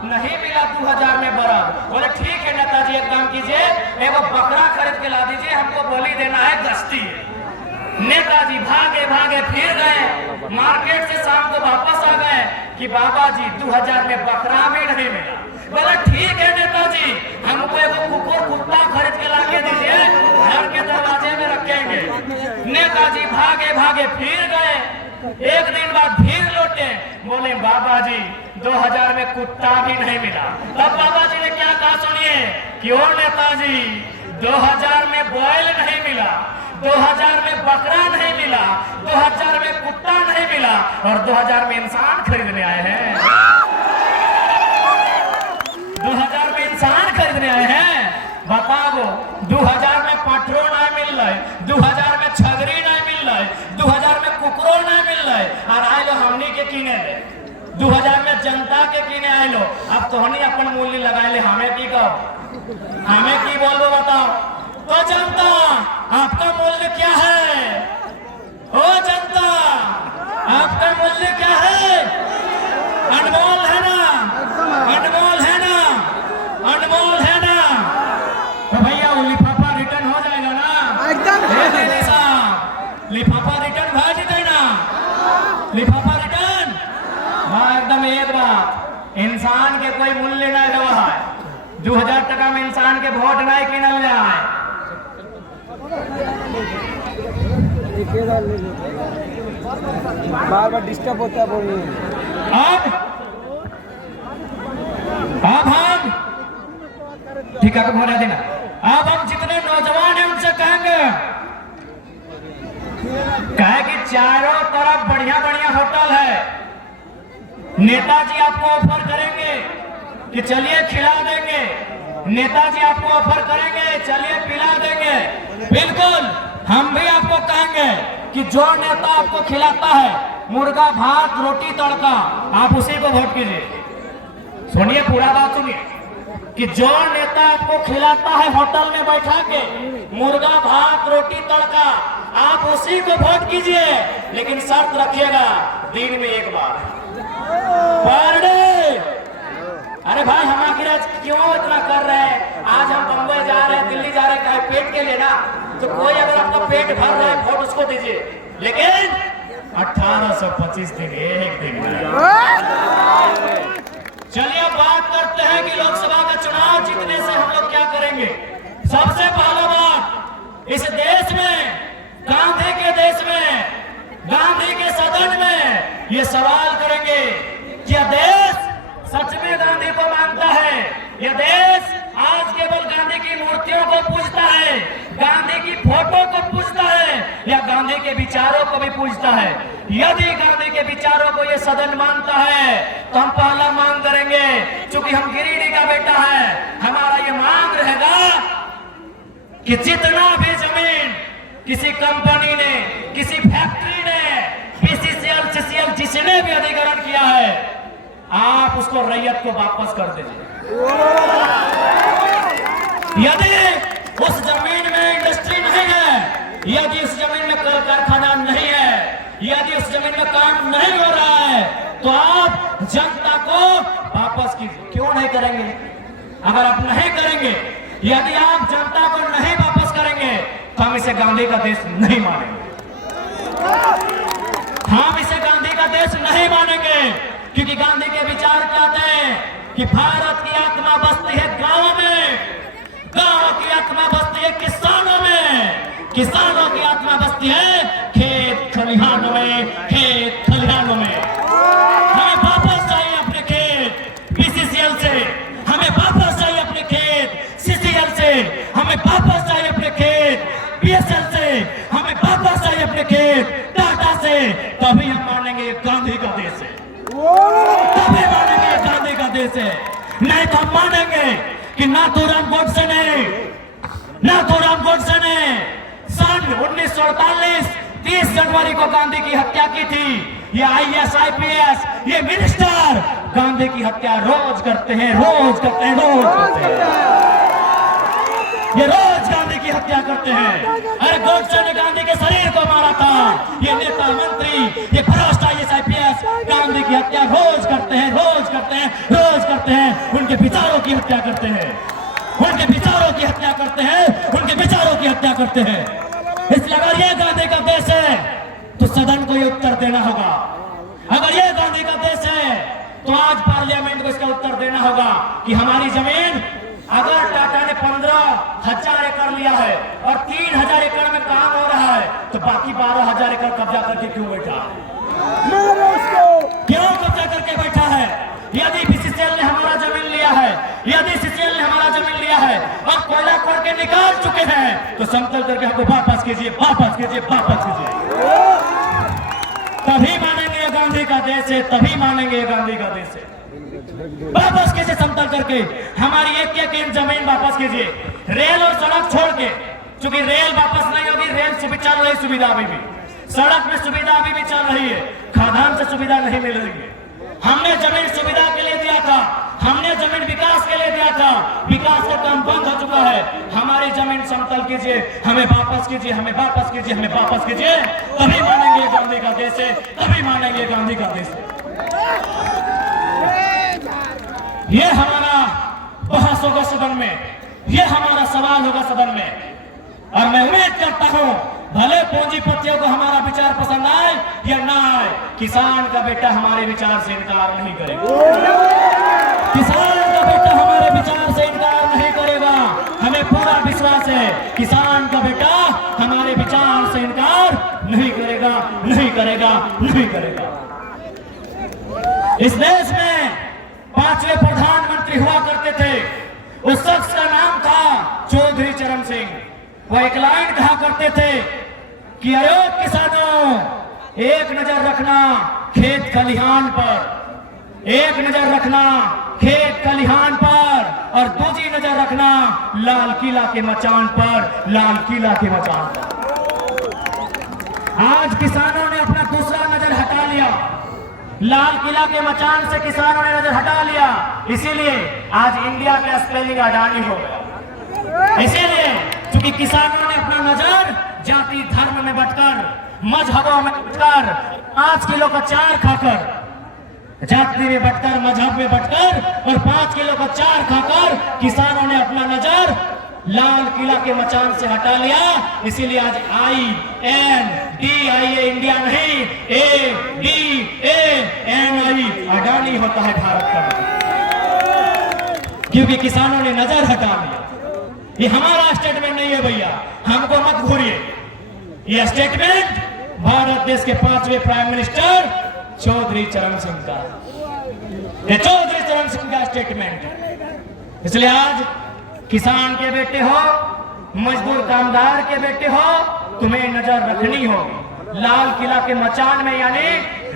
नहीं मिला 2,000 में बरद। बोले ठीक है नेताजी एक काम कीजिए, एगो बकरा खरीद के ला दीजिए, हमको बलि देना है, गश्ती है। नेताजी भागे भागे फिर गए मार्केट से, शाम को वापस आ गए कि बाबा जी 2,000 में बकरा भी नहीं मिला। बोला ठीक है नेताजी, हमको एक कुत्ता खरीद के लाके दीजिए, घर के दरवाजे में रखेंगे। नेताजी भागे भागे फिर गए, एक दिन बाद फिर लौटे, बोले बाबा जी 2000 में कुत्ता भी नहीं मिला। तब बाबा जी ने क्या कहा सुनिए कि ओ नेताजी 2000 में बैल नहीं मिला, 2000 में बकरा नहीं मिला, 2000 में कुत्ता नहीं मिला और 2000 में इंसान खरीदने आए हैं। 2000 में इंसान खरीदने आए हैं। बताओ 2000 में पेट्रोल नहीं मिल रहा है, 2000 में छगरी नहीं मिल रहा है, 2000 में कुकरो नहीं मिल रहा है और आए लो हमनी के कीने ले 2000 में जनता के कीने आए लो। अब तो हनी अपन मूल्य लगाए ले, हमें की कहो, हमें की बोलो बताओ। तो जनता आपका मूल्य क्या है? ओ जनता आपका मूल्य क्या है? अनमोल है ना, अनमोल है ना, अनमोल है ना। तो भैया वो लिफाफा रिटर्न हो जाएगा ना? एकदम लिफाफा रिटर्न भेज देना, लिफाफा रिटर्न। हाँ एकदम एक बात, इंसान के कोई मूल्य नहीं रहा है। 2000 टका में इंसान के वोट नहीं किनल जाए। बार बार डिस्टर्ब होता है बोलिए। अब हम ठीक है बोला देना। अब हम जितने नौजवान हैं उनसे कहेंगे कि चारों तरफ बढ़िया बढ़िया होटल है, नेताजी आपको ऑफर करेंगे कि चलिए खिला देंगे, नेताजी आपको ऑफर करेंगे चलिए पिला देंगे। बिल्कुल हम भी आपको कहेंगे कि जो नेता आपको खिलाता है मुर्गा भात रोटी तड़का, आप उसी को वोट कीजिए। सुनिए पूरा बात सुनिए कि जो नेता आपको खिलाता है होटल में बैठा के मुर्गा भात रोटी तड़का, आप उसी को वोट कीजिए। लेकिन शर्त रखिएगा दिन में एक बार पर डे। अरे भाई हम आखिर क्यों इतना कर रहे हैं? आज हम बंबई जा रहे हैं, दिल्ली जा रहे हैं, पेट के लिए ना, तो कोई अगर आपका पेट भर रहा है वोट उसको दीजिए। लेकिन 1825 दिन एक दिन चलिए अब बात करते हैं कि लोकसभा का चुनाव जीतने से हम लोग क्या करेंगे। सबसे पहला बात, इस देश में, गांधी के देश में, गांधी के सदन में ये सवाल करेंगे कि यह देश सच में गांधी को मानता है? यह देश आज केवल गांधी की मूर्तियों को पूजता है, गांधी की फोटो को पूजता है या गांधी के विचारों को भी पूजता है? यदि गांधी के विचारों को यह सदन मानता है तो हम पहला मांग करेंगे, चूंकि हम गिरिडीह का बेटा है, हमारा ये मांग रहेगा कि जितना भी जमीन किसी कंपनी ने, किसी फैक्ट्री ने, बीसीसीएल, सीसीएल जिसने भी अधिग्रहण किया है, आप उसको रैयत को वापस कर दीजिए। यदि उस जमीन में इंडस्ट्री नहीं है, यदि उस जमीन में कल कारखाना नहीं है, यदि उस जमीन में काम नहीं हो रहा है, तो आप जनता को वापस कीजिए। क्यों नहीं करेंगे? अगर आप नहीं करेंगे, यदि आप जनता को नहीं वापस करेंगे तो हम इसे गांधी का देश नहीं मानेंगे। हम इसे गांधी का देश नहीं मानेंगे, क्योंकि गांधी के विचार क्या थे कि भारत की आत्मा बसती है गांव में, गांव की आत्मा बसती है किसानों में, किसानों की आत्मा बसती है खेत खलिहानों में, खेत खलिहानों में। हमें वापस चाहिए अपने खेत बीसीसीएल से, हमें वापस चाहिए अपने खेत सीसीएल से, हमें वापस चाहिए अपने खेत बीएसएल से, हमें वापस चाहिए अपने खेत टाटा से। तभी हम मानेंगे ये गांधी का देश है, तभी मानेंगे ये गांधी का देश है। नहीं तो हम मानेंगे कि नाथूराम गोडसे ने सन 1948 30 जनवरी को गांधी की हत्या की थी। ये आईएएस आईपीएस ये मिनिस्टर गांधी की हत्या रोज करते हैं, रोज करते हैं, रोज करते हैं, ये रोज गांधी की हत्या करते हैं। अरे गोडसे ने गांधी के शरीर को मारा था, ये नेता मंत्री, ये भ्रष्ट आईएएस आईपीएस गांधी की हत्या रोज करते हैं, रोज करते हैं, रोज करते हैं। उनके विचारों की हत्या करते हैं, उनके विचारों की हत्या करते हैं, उनके विचारों की हत्या करते हैं। इसलिए अगर ये गांधी का देश है तो सदन को ये उत्तर देना होगा। अगर ये गांधी का देश है तो आज पार्लियामेंट को इसका उत्तर देना होगा कि हमारी जमीन, अगर टाटा ने 15,000 एकड़ लिया है और 3,000 एकड़ में काम हो रहा है, तो बाकी 12,000 एकड़ कब्जा करके क्यों बैठा है? क्यों कब्जा करके बैठा है? कोड़ के निकाल चुके हैं, तो समतल करके हमको वापस कीजिए, वापस कीजिए, वापस कीजिए। तभी मानेंगे गांधी का देश है, तभी मानेंगे गांधी का देश है। वापस कीजिए समतल करके, हमारी एक एक इंच जमीन वापस कीजिए। रेल और सड़क छोड़ के, क्योंकि रेल वापस नहीं होगी, रेल चल रही सुविधा अभी भी, सड़क में सुविधा अभी भी चल रही है, खादान से सुविधा नहीं मिल रही है। हमने जमीन सुविधा के लिए दिया था, हमने जमीन विकास के लिए दिया था, विकास का काम बंद हो चुका है। हमारी जमीन समतल कीजिए, हमें वापस कीजिए, हमें वापस कीजिए, हमें वापस कीजिए, तभी मानेंगे गांधी का देश है, तभी मानेंगे गांधी का देश है। ये हमारा बहस होगा सदन में, ये हमारा सवाल होगा सदन में, और मैं उम्मीद करता हूं भले पूंजीपतियों को हमारा विचार पसंद आए या ना आए, किसान का बेटा हमारे विचार से इनकार नहीं करेगा। किसान का बेटा हमारे विचार से इनकार नहीं करेगा, हमें पूरा विश्वास है। किसान का बेटा हमारे विचार से इनकार नहीं करेगा, नहीं करेगा, नहीं करेगा। इस देश में 5वें प्रधानमंत्री हुआ करते थे, उस शख्स का नाम था चौधरी चरण सिंह। वो एक लाइन कहा करते थे कि अरे किसानों, एक नजर रखना खेत खलिहान पर, एक नजर रखना खेत खलिहान पर, और दूसरी नजर रखना लाल किला के मचान पर, लाल किला के मचान पर। आज किसानों ने अपना दूसरा नजर हटा लिया, लाल किला के मचान से किसानों ने नजर हटा लिया, इसीलिए आज इंडिया का स्पेलिंग अडानी हो गया। इसीलिए क्योंकि किसानों ने अपना नजर जाति धर्म में बटकर, मजहबों में बटकर, 5 किलो का चार खाकर, जाति में बटकर, मजहब में बटकर और 5 किलो का चार खाकर किसानों ने अपना नजर लाल किला के मचान से हटा लिया। इसीलिए आज INDIA इंडिया नहीं, ADANI अडानी होता है भारत का, क्योंकि किसानों ने नजर हटा लिया। ये हमारा स्टेटमेंट नहीं है भैया, हमको मत घूरिए। ये स्टेटमेंट भारत देश के 5वें प्राइम मिनिस्टर चौधरी चरण सिंह का, ये चौधरी चरण सिंह का स्टेटमेंट है। इसलिए आज किसान के बेटे हो, मजदूर कामगार के बेटे हो, तुम्हें नजर रखनी होगी लाल किला के मचान में, यानी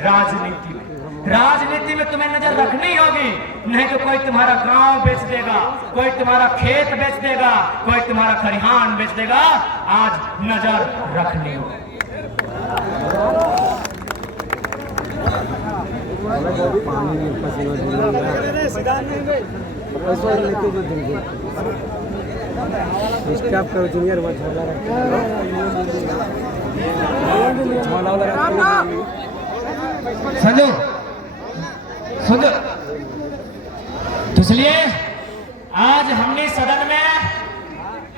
राजनीति में। राजनीति में तुम्हें नजर रखनी होगी, नहीं तो कोई तुम्हारा गांव बेच देगा, कोई तुम्हारा खेत बेच देगा, कोई तुम्हारा खलिहान बेच देगा। आज नजर रखनी होगी। स्टाफ करो जूनियर मत समझो समझो। तो इसलिए आज हमने सदन में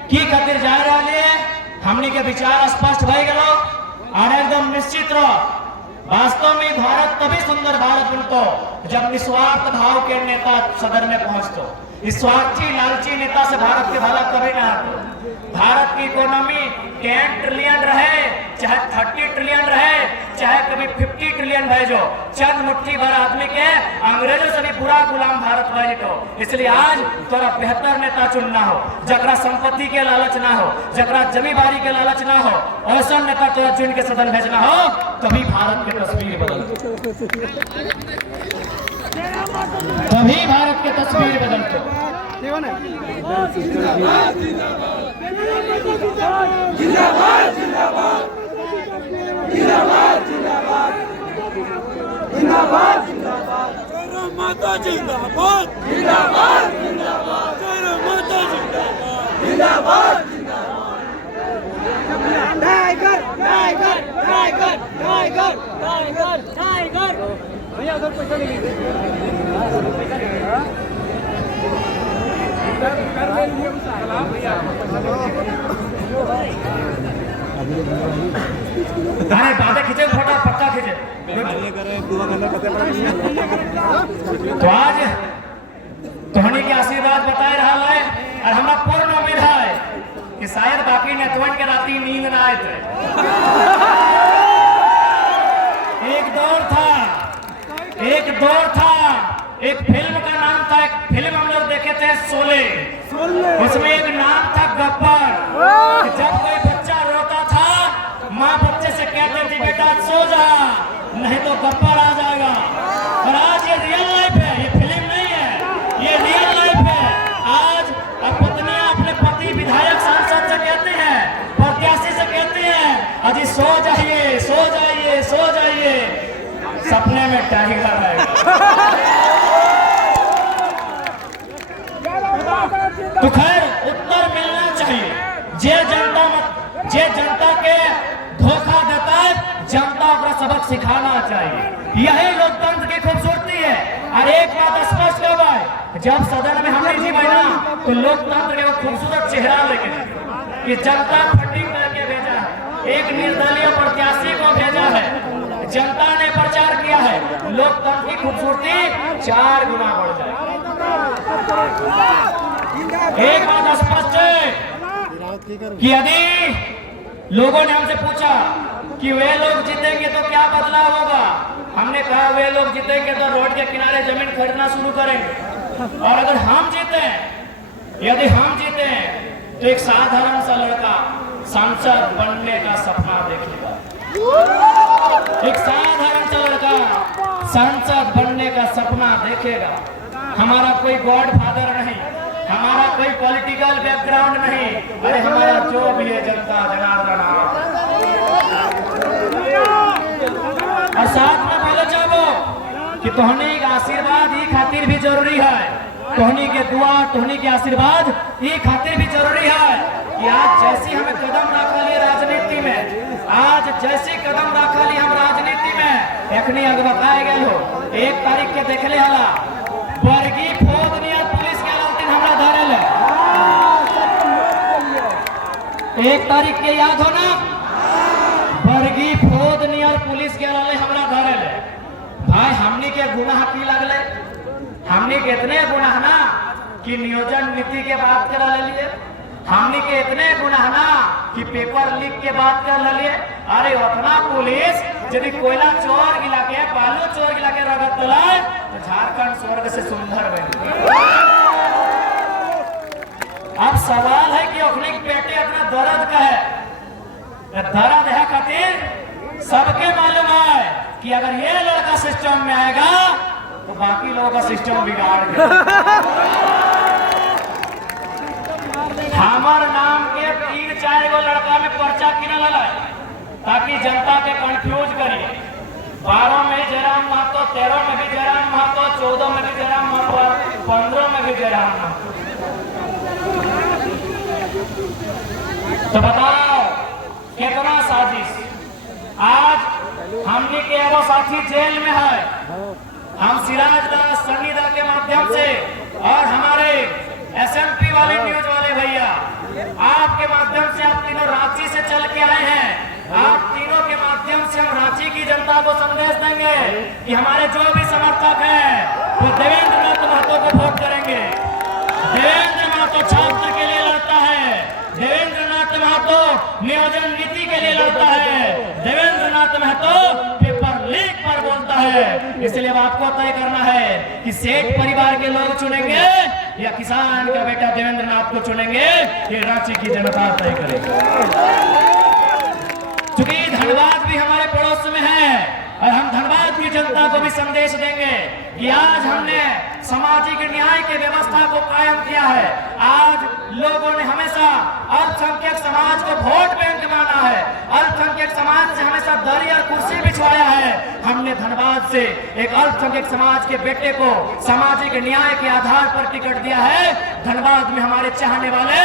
की खातिर जा रही है, हमने के विचार स्पष्ट भई गलो और एकदम निश्चित रहो। वास्तव में भारत तभी सुंदर भारत बनतो जब निस्वार्थ भाव के नेता सदन में पहुंचतो। इस स्वार्थी लालची नेता से भारत के भला कभी ना आतो। भारत की इकोनॉमी 10 ट्रिलियन रहे, चाहे 30 ट्रिलियन रहे, चाहे कभी 50 ट्रिलियन भेजो, चंद मुट्ठी भर आदमी के अंग्रेजों से भी पूरा गुलाम भारत भेजो। इसलिए आज तोरा बेहतर नेता चुनना हो, जकरा संपत्ति के लालच ना हो, जकरा जमींदारी के लालच ना हो, ऐसा नेता तोरा चुन के सदन भेजना हो, तभी भारत की तस्वीर बदलती, तभी भारत की तस्वीर बदलती। जिंदाबाद जिंदाबाद जिंदाबाद जिंदाबाद जिंदाबाद जिंदाबाद जय माता जिंदाबाद जिंदाबाद जिंदाबाद जय माता जिंदाबाद जिंदाबाद जिंदाबाद tiger tiger tiger tiger tiger tiger भैया उधर पैसा ले लीजिए। अरे बातें खींचे, फोटा पक्का खींचे। तो आज तोहनी के आशीर्वाद बताए रहा है और हमारा पूर्ण उम्मीद है कि शायद बाकी नेतवन के राती नींद ना आए थे। एक दौर था, एक फिल्म का नाम था, एक फिल्म हम लोग देखे थे शोले, उसमें एक नाम था गब्बर। जब कोई बच्चा रोता था, माँ बच्चे से कहती थी बेटा सो जा, नहीं तो गब्बर आ जाएगा। और आज ये रियल लाइफ है, ये फिल्म नहीं है, ये रियल लाइफ है। आज पत्नियां अपने पति विधायक सांसद से कहते हैं, प्रत्याशी से कहते हैं अजी सो जाइए, सो जाइए, सो जाइए, सपने में टाइगर आएगा। तो खैर उत्तर मिलना चाहिए। जे जनता के धोखा देता है, जनता को सबक सिखाना चाहिए। यही लोकतंत्र की खूबसूरती है। और एक बात स्पष्ट हो गई, जब सदन में हमने जी बना तो लोकतंत्र के खूबसूरत चेहरा लेके कि जनता फंडिंग करके भेजा है, एक निर्दलीय प्रत्याशी को भेजा है, जनता ने प्रचार किया है, लोकतंत्र की खूबसूरती 4 गुना बढ़ जाए। एक बात स्पष्ट है कि यदि लोगों ने हमसे पूछा कि वे लोग जीतेंगे तो क्या बदलाव होगा, हमने कहा वे लोग जीतेंगे तो रोड के किनारे जमीन खरीदना शुरू करेंगे। और अगर हम जीते, यदि हम जीते तो एक साधारण सा लड़का सांसद बनने का सपना देखेगा। एक साधारण सा लड़का सांसद बनने का सपना देखेगा। हमारा कोई गॉड फादर नहीं, हमारा कोई पॉलिटिकल बैकग्राउंड नहीं, अरे हमारा जो भी है जनता जनार्दन। और साथ में बोले जाओ कि तोहनी का आशीर्वाद ही खातिर भी जरूरी है, तोहनी के दुआ, तोहनी के आशीर्वाद ये खातिर भी जरूरी है कि आज जैसी हमें कदम रखा लिए राजनीति में, आज जैसी कदम रखा लिए हम राजनीति में, एखनी अगवकाए गए हो। 1 तारीख के देखले हला वर्गी फोद नियर पुलिस के दिन हमरा धरल है। 1 तारीख के याद हो ना, वर्गी फोद नियर पुलिस के हमरा धरल है। भाई हमनी के गुनाह की लगले, हमनी के इतने गुनाह ना कि नियोजन नीति के बात कर लिए, हमनी के इतने गुनाह ना कि पेपर लीक के बात कर लिए। अरे उतना पुलिस यदि कोयला चोर गिला के, बालू चोर गिला के रगत तलाए तो झारखंड स्वर्ग से सुंदर बने। अब सवाल है कि अपने बेटे अपना दर्द का है, दर्द है खातिर सबके मालूम है कि अगर ये लड़का सिस्टम में आएगा तो बाकी लोगों का सिस्टम बिगाड़ देगा। हमार नाम के 3-4 गो लड़का में पर्चा किना लगा ताकि जनता के कंफ्यूज करिए। 12 में जयराम महतो, 13 में भी जयराम महतो, 14 में भी जयराम महतो, 15 में भी जयराम महतो। तो बताओ कितना साजिश। आज हमने के एगो साथी जेल में है, हम सिराज दास सन्नी दा के माध्यम से और हमारे SMP वाले न्यूज वाले भैया आपके माध्यम से, आप तीनों रांची से चल के आए हैं, आप तीनों के माध्यम से हम रांची की जनता को संदेश देंगे कि हमारे जो भी समर्थक हैं वो देवेंद्र नाथ महतो को वोट करेंगे। देवेंद्र महतो छात्र के लिए लड़ता है, देवेंद्र नाथ महतो नियोजन नीति के लिए लड़ता है, देवेंद्र नाथ महतो पेपर लीक पर बोलता है। इसलिए आपको तय करना है कि सेठ परिवार के लोग चुनेंगे या किसान का बेटा देवेंद्र नाथ को चुनेंगे, ये रांची की जनता तय करेगी। चूंकि धनबाद भी हमारे पड़ोस में है और हम धनबाद की जनता को भी संदेश देंगे कि आज हमने सामाजिक न्याय की व्यवस्था को कायम किया है। आज लोगों ने हमेशा अल्पसंख्यक समाज को वोट बैंक माना है, अल्पसंख्यक समाज से हमेशा दरी और कुर्सी बिछवाया है। हमने धनबाद से एक अल्पसंख्यक समाज के बेटे को सामाजिक न्याय के आधार पर टिकट दिया है। धनबाद में हमारे चाहने वाले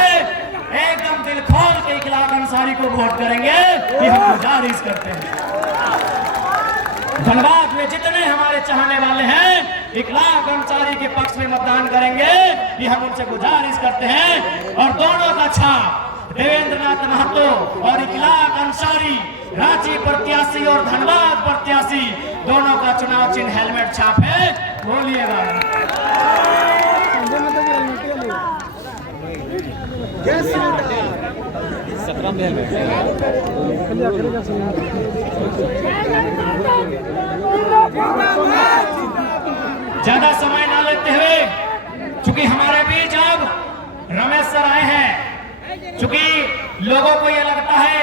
एकदम दिल खोल के इकलाक अंसारी को वोट करेंगे, ये हम गुजारिश करते हैं। धनबाद में जितने हमारे चाहने वाले हैं इकलाक अंसारी के पक्ष में मतदान करेंगे, ये हम उनसे गुजारिश करते हैं। और दोनों का छाप देवेंद्र नाथ महतो और इकलाक अंसारी, रांची प्रत्याशी और धनबाद प्रत्याशी, दोनों का चुनाव चिन्ह हेलमेट छाप है। बोलिएगा ज्यादा समय ना लेते हुए, चूंकि हमारे बीच अब रमेश सर आए हैं, क्योंकि लोगों को यह लगता है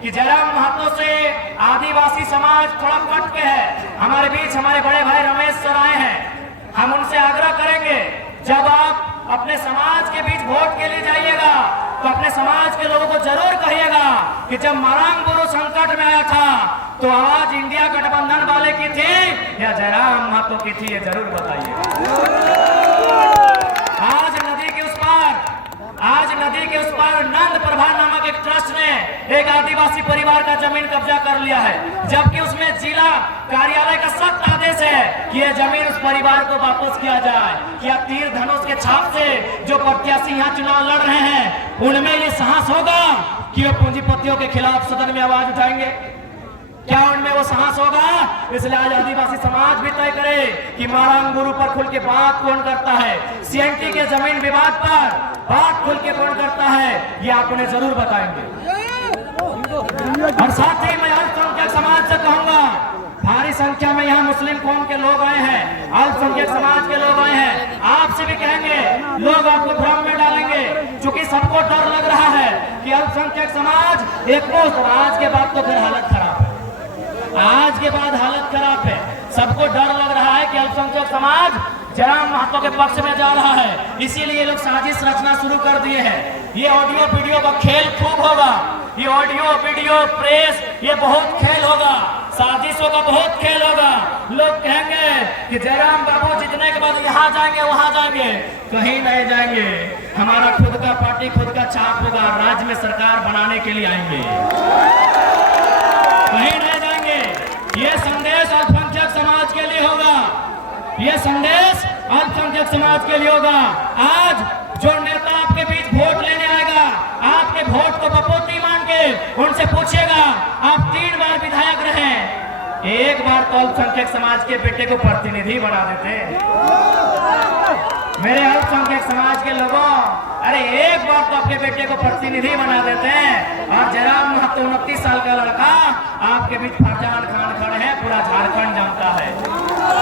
कि जयराम महतो से आदिवासी समाज थोड़ा कट के है। हमारे बीच हमारे बड़े भाई रमेश सर आए हैं, हम उनसे आग्रह करेंगे जब आप अपने समाज के बीच वोट के लिए जाइएगा तो अपने समाज के लोगों को जरूर कहिएगा कि जब मारांग बुरु संकट में आया था तो आवाज इंडिया गठबंधन वाले की थी या जयराम महतो की थी, ये जरूर बताइए। आज नदी के उस पार नंद प्रभा नामक एक ट्रस्ट ने एक आदिवासी परिवार का जमीन कब्जा कर लिया है, जबकि उसमें जिला कार्यालय का सख्त आदेश है कि यह जमीन उस परिवार को वापस किया जाए। क्या तीर धनुष के छाप से जो प्रत्याशी यहाँ चुनाव लड़ रहे हैं उनमें ये साहस होगा कि वो पूंजीपतियों के खिलाफ सदन में आवाज उठाएंगे? क्या उनमें वो साहस होगा? इसलिए आज आदिवासी समाज भी तय करे कि मारांग गुरु पर खुल के बात कौन करता है, सीएनटी के जमीन विवाद पर बात खुल के कौन करता है, ये आप उन्हें जरूर बताएंगे। और साथ ही मैं अल्पसंख्यक समाज से कहूंगा, भारी संख्या में यहाँ मुस्लिम कौम के लोग आए हैं, अल्पसंख्यक समाज के लोग आए हैं, आपसे भी कहेंगे, लोग आपको भ्रम में डालेंगे क्योंकि सबको डर लग रहा है कि अल्पसंख्यक समाज एकमुश्त। आज के बाद तो फिर हालत खराब है, आज के बाद हालत खराब है। सबको डर लग रहा है कि अल्पसंख्यक समाज जयराम महतो के पक्ष में जा रहा है, इसीलिए ये लोग साजिश रचना शुरू कर दिए हैं। ये ऑडियो वीडियो का खेल खूब होगा, ये ऑडियो वीडियो प्रेस ये बहुत खेल होगा, साजिशों का बहुत खेल होगा। लोग कहेंगे कि जयराम बाबू जीतने के बाद यहाँ जाएंगे वहां जाएंगे, कहीं नहीं जाएंगे, हमारा खुद का पार्टी खुद का छाप होगा, राज्य में सरकार बनाने के लिए आएंगे, कहीं नहीं जाएंगे। ये संदेश अल्पसंख्यक समाज के लिए होगा, ये संदेश अल्पसंख्यक समाज के लिए होगा। आज जो नेता आपके बीच वोट लेने आएगा, आपके वोट को बपोती मान के उनसे पूछिएगा आप 3 बार विधायक रहे, एक बार तो अल्पसंख्यक समाज के बेटे को प्रतिनिधि बना देते। मेरे अल्पसंख्यक समाज के लोगों, अरे एक बार तो आपके बेटे को प्रतिनिधि बना देते हैं। और जयराम महतो 29 साल का लड़का आपके बीच फरजान खान खड़े हैं, पूरा झारखंड जानता है।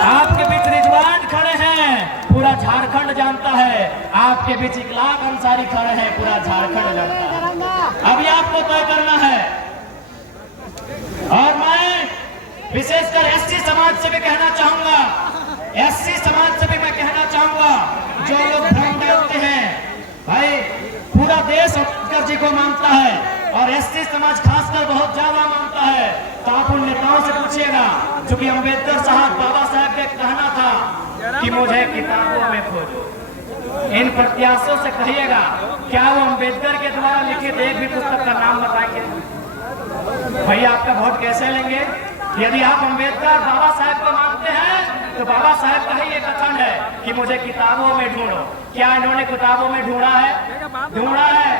आपके बीच रिजवान खड़े हैं, पूरा झारखंड जानता है। आपके बीच इकलाक अंसारी खड़े हैं, पूरा झारखंड जानता है। अभी आपको तय करना है। और मैं विशेषकर एससी समाज से भी कहना चाहूंगा, एससी समाज से भी मैं कहना चाहूंगा, जो लोग भ्रम डालते हैं, भाई पूरा देश अम्बेडकर जी को मानता है और एससी समाज खासकर बहुत ज्यादा मानता है, तो आप उन नेताओं से पूछिएगा, क्योंकि अम्बेडकर साहब बाबा साहब का कहना था कि मुझे किताबों में खोजो। इन प्रत्याशियों से कहिएगा, क्या वो अम्बेडकर के द्वारा लिखित एक भी पुस्तक का नाम बताएंगे? भैया आपका वोट कैसे लेंगे? यदि आप अम्बेडकर बाबा साहब को मानते हैं तो बाबा साहब का ही ये कथन है कि मुझे किताबों में ढूंढो। क्या इन्होंने किताबों में ढूंढा है? ढूंढा है?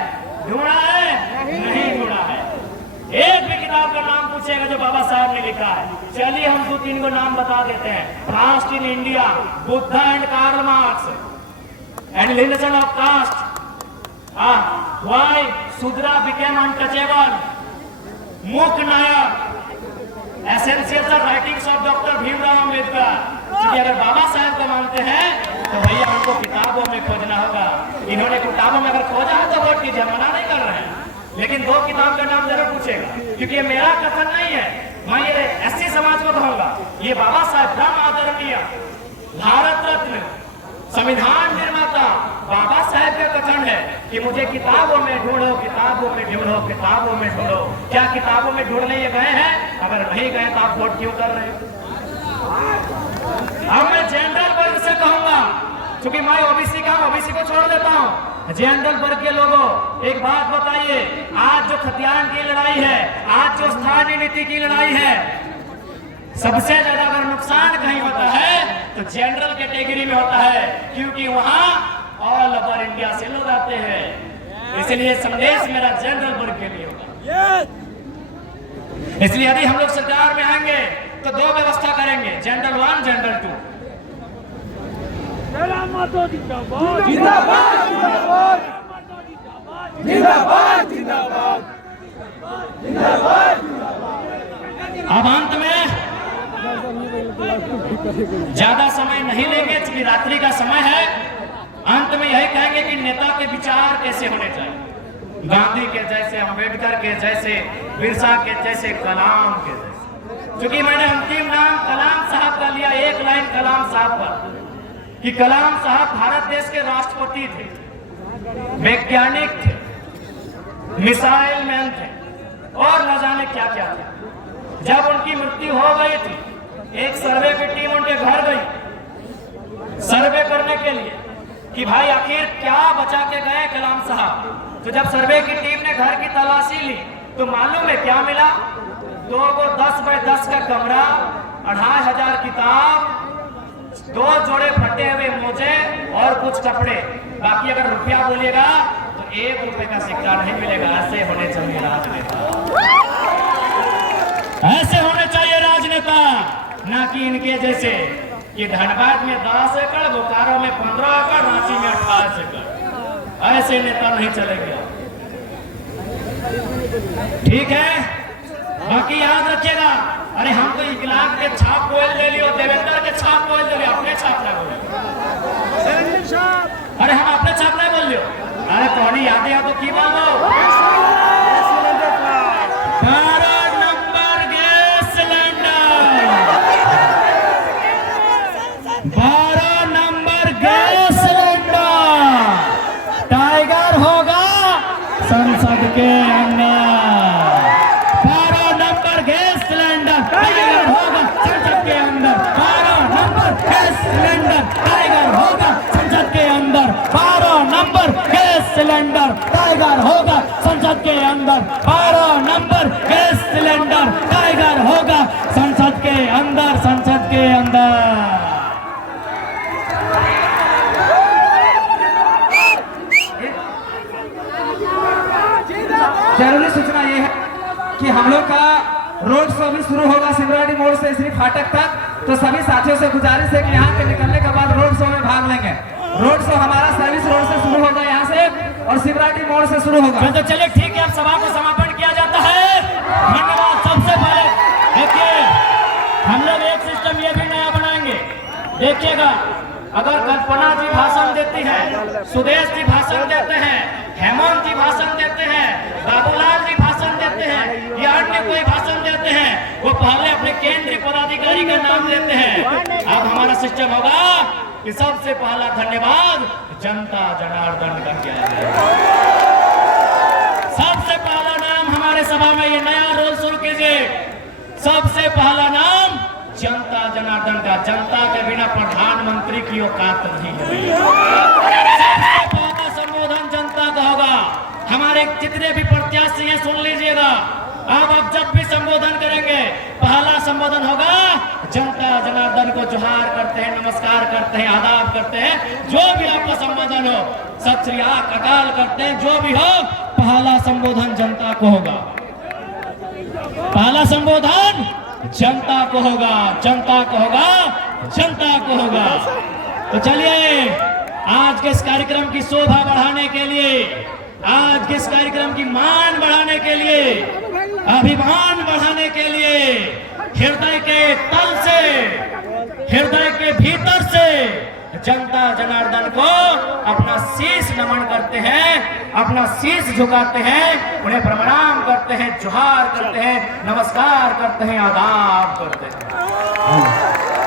ढूंढा है? नहीं ढूंढा है। एक भी किताब का नाम पूछेगा जो बाबा साहब ने लिखा है। चलिए हम 2-3 को नाम बता देते हैं। Fast in India, Buddha and Karl Marx, elimination of caste, why Shudra became untouchable, Mook Nayak, essential writings of doctor Bhimrao Ambedkar. क्योंकि अगर बाबा साहब को मानते हैं तो भैया हमको किताबों में खोजना होगा। इन्होंने किताबों में अगर खोजा है तो वोट कीजिए, मना नहीं कर रहे हैं, लेकिन 2 किताब का नाम जरूर पूछेगा, क्योंकि ये मेरा कथन नहीं है। मैं ये एससी समाज को कहूंगा, ये बाबा साहब परम आदरणीय भारत रत्न संविधान निर्माता बाबा साहब का कथन है कि मुझे किताबों में ढूंढो, किताबों में ढूंढो, किताबों में ढूंढो। क्या किताबों में ढूंढने ये गए हैं? अगर नहीं गए तो आप वोट क्यों कर रहे हो? अब मैं जनरल वर्ग से कहूंगा, क्योंकि मैं ओबीसी का ओबीसी को छोड़ देता हूं। जनरल वर्ग के लोगों, एक बात बताइए, आज जो खतियान की लड़ाई है, आज जो स्थानीय नीति की लड़ाई है, सबसे ज्यादा अगर नुकसान कहीं होता है तो जनरल कैटेगरी में होता है, क्योंकि वहां ऑल ओवर इंडिया से लोग आते हैं। इसलिए संदेश मेरा जनरल वर्ग के लिए होगा। इसलिए यदि हम लोग सरकार में आएंगे तो 2 व्यवस्था करेंगे, जनरल 1, जनरल 2। अब अंत में ज्यादा समय नहीं लेंगे, क्योंकि रात्रि का समय है। अंत में यही कहेंगे कि नेता के विचार कैसे होने चाहिए। गांधी के जैसे, अंबेडकर के जैसे, बिरसा के जैसे, कलाम के जैसे। क्योंकि मैंने अंतिम नाम कलाम साहब का लिया, एक लाइन कलाम साहब पर, कि कलाम साहब भारत देश के राष्ट्रपति थे, वैज्ञानिक थे, मिसाइल मैन थे और न जाने क्या क्या थे। जब उनकी मृत्यु हो गई थी, एक सर्वे की टीम उनके घर गई सर्वे करने के लिए कि भाई आखिर क्या बचा के गए कलाम साहब। तो जब सर्वे की टीम ने घर की तलाशी ली तो मालूम है क्या मिला? 2 10 बाय 10 का कमरा, 2500 किताब, 2 जोड़े फटे हुए मोजे और कुछ कपड़े। बाकी अगर रुपया बोलिएगा तो 1 रुपए का सिक्का नहीं मिलेगा। ऐसे होने चाहिए राजनेता, ऐसे होने चाहिए राजनेता, ना कि इनके जैसे कि धनबाद में 10 एकड़, बोकारो में 15 एकड़, रांची में 28 एकड़। ऐसे नेता नहीं चलेंगे। ठीक है, बाकी याद रखिएगा। अरे हम तो इकलाक के छाप बोल ले लियो, देवेंद्र के छाप बोल ले लियो, अपने छाप ना बोल। अरे हम अपने छाप नहीं बोल लियो। अरे कौन याद है तो की बोलो? 12 number gas cylinder, 12 number gas cylinder tiger होगा संसद के अंदर। 12 नंबर गैस सिलेंडर टाइगर होगा संसद के अंदर। 12 नंबर गैस सिलेंडर टाइगर होगा संसद के अंदर। 12 नंबर गैस सिलेंडर टाइगर होगा संसद के अंदर। 12 नंबर गैस सिलेंडर टाइगर होगा संसद के अंदर, संसद के अंदर। जरूरी सूचना ये है कि हम लोग का रोड शो भी शुरू होगा सिमराड़ी मोड़ से श्री फाटक तक। तो सभी साथियों से गुजारिश है कि यहाँ के निकलने के बाद रोड शो में भाग लेंगे। रोड शो हमारा सर्विस रोड से शुरू होगा, यहाँ से, और सिमराड़ी मोड़ से शुरू होगा। तो चलिए ठीक है, अब सभा को समापन किया जाता है। धन्यवाद। सबसे पहले देखिए, हम लोग एक सिस्टम ये भी नया बनाएंगे, देखिएगा। अगर कल्पना जी भाषण देती है, सुदेश जी भाषण देते हैं, हेमंत जी भाषण देते हैं, बाबूलाल जी भाषण देते हैं या अन्य कोई भाषण देते हैं, वो पहले अपने केंद्रीय पदाधिकारी का नाम लेते हैं। अब हमारा सिस्टम होगा कि सबसे पहला धन्यवाद जनता जनार्दन का क्या है। सबसे पहला नाम हमारे सभा में ये नया रोल शुरू कीजिए। सबसे पहला नाम जनता जनार्दन का। जनता के बिना प्रधानमंत्री की औकात नहीं है। पहला संबोधन जनता का होगा। हमारे जितने भी प्रत्याशी हैं सुन लीजिएगा। अब आप जब भी संबोधन करेंगे, पहला संबोधन होगा जनता जनार्दन को जोहार करते हैं, नमस्कार करते हैं, आदाब करते हैं। जो भी आपका संबोधन हो, सत श्री अकाल करते हैं, जो भी हो, पहला संबोधन जनता को होगा। पहला संबोधन जनता को होगा, जनता को होगा, जनता को होगा। तो चलिए, आज के इस कार्यक्रम की शोभा बढ़ाने के लिए, आज के इस कार्यक्रम की मान बढ़ाने के लिए, अभिमान बढ़ाने के लिए, हृदय के तल से, हृदय के भीतर से जनता जनार्दन को अपना शीश नमन करते हैं, अपना शीश झुकाते हैं, उन्हें प्रणाम करते हैं, जोहार करते हैं, नमस्कार करते हैं, आदाब करते हैं।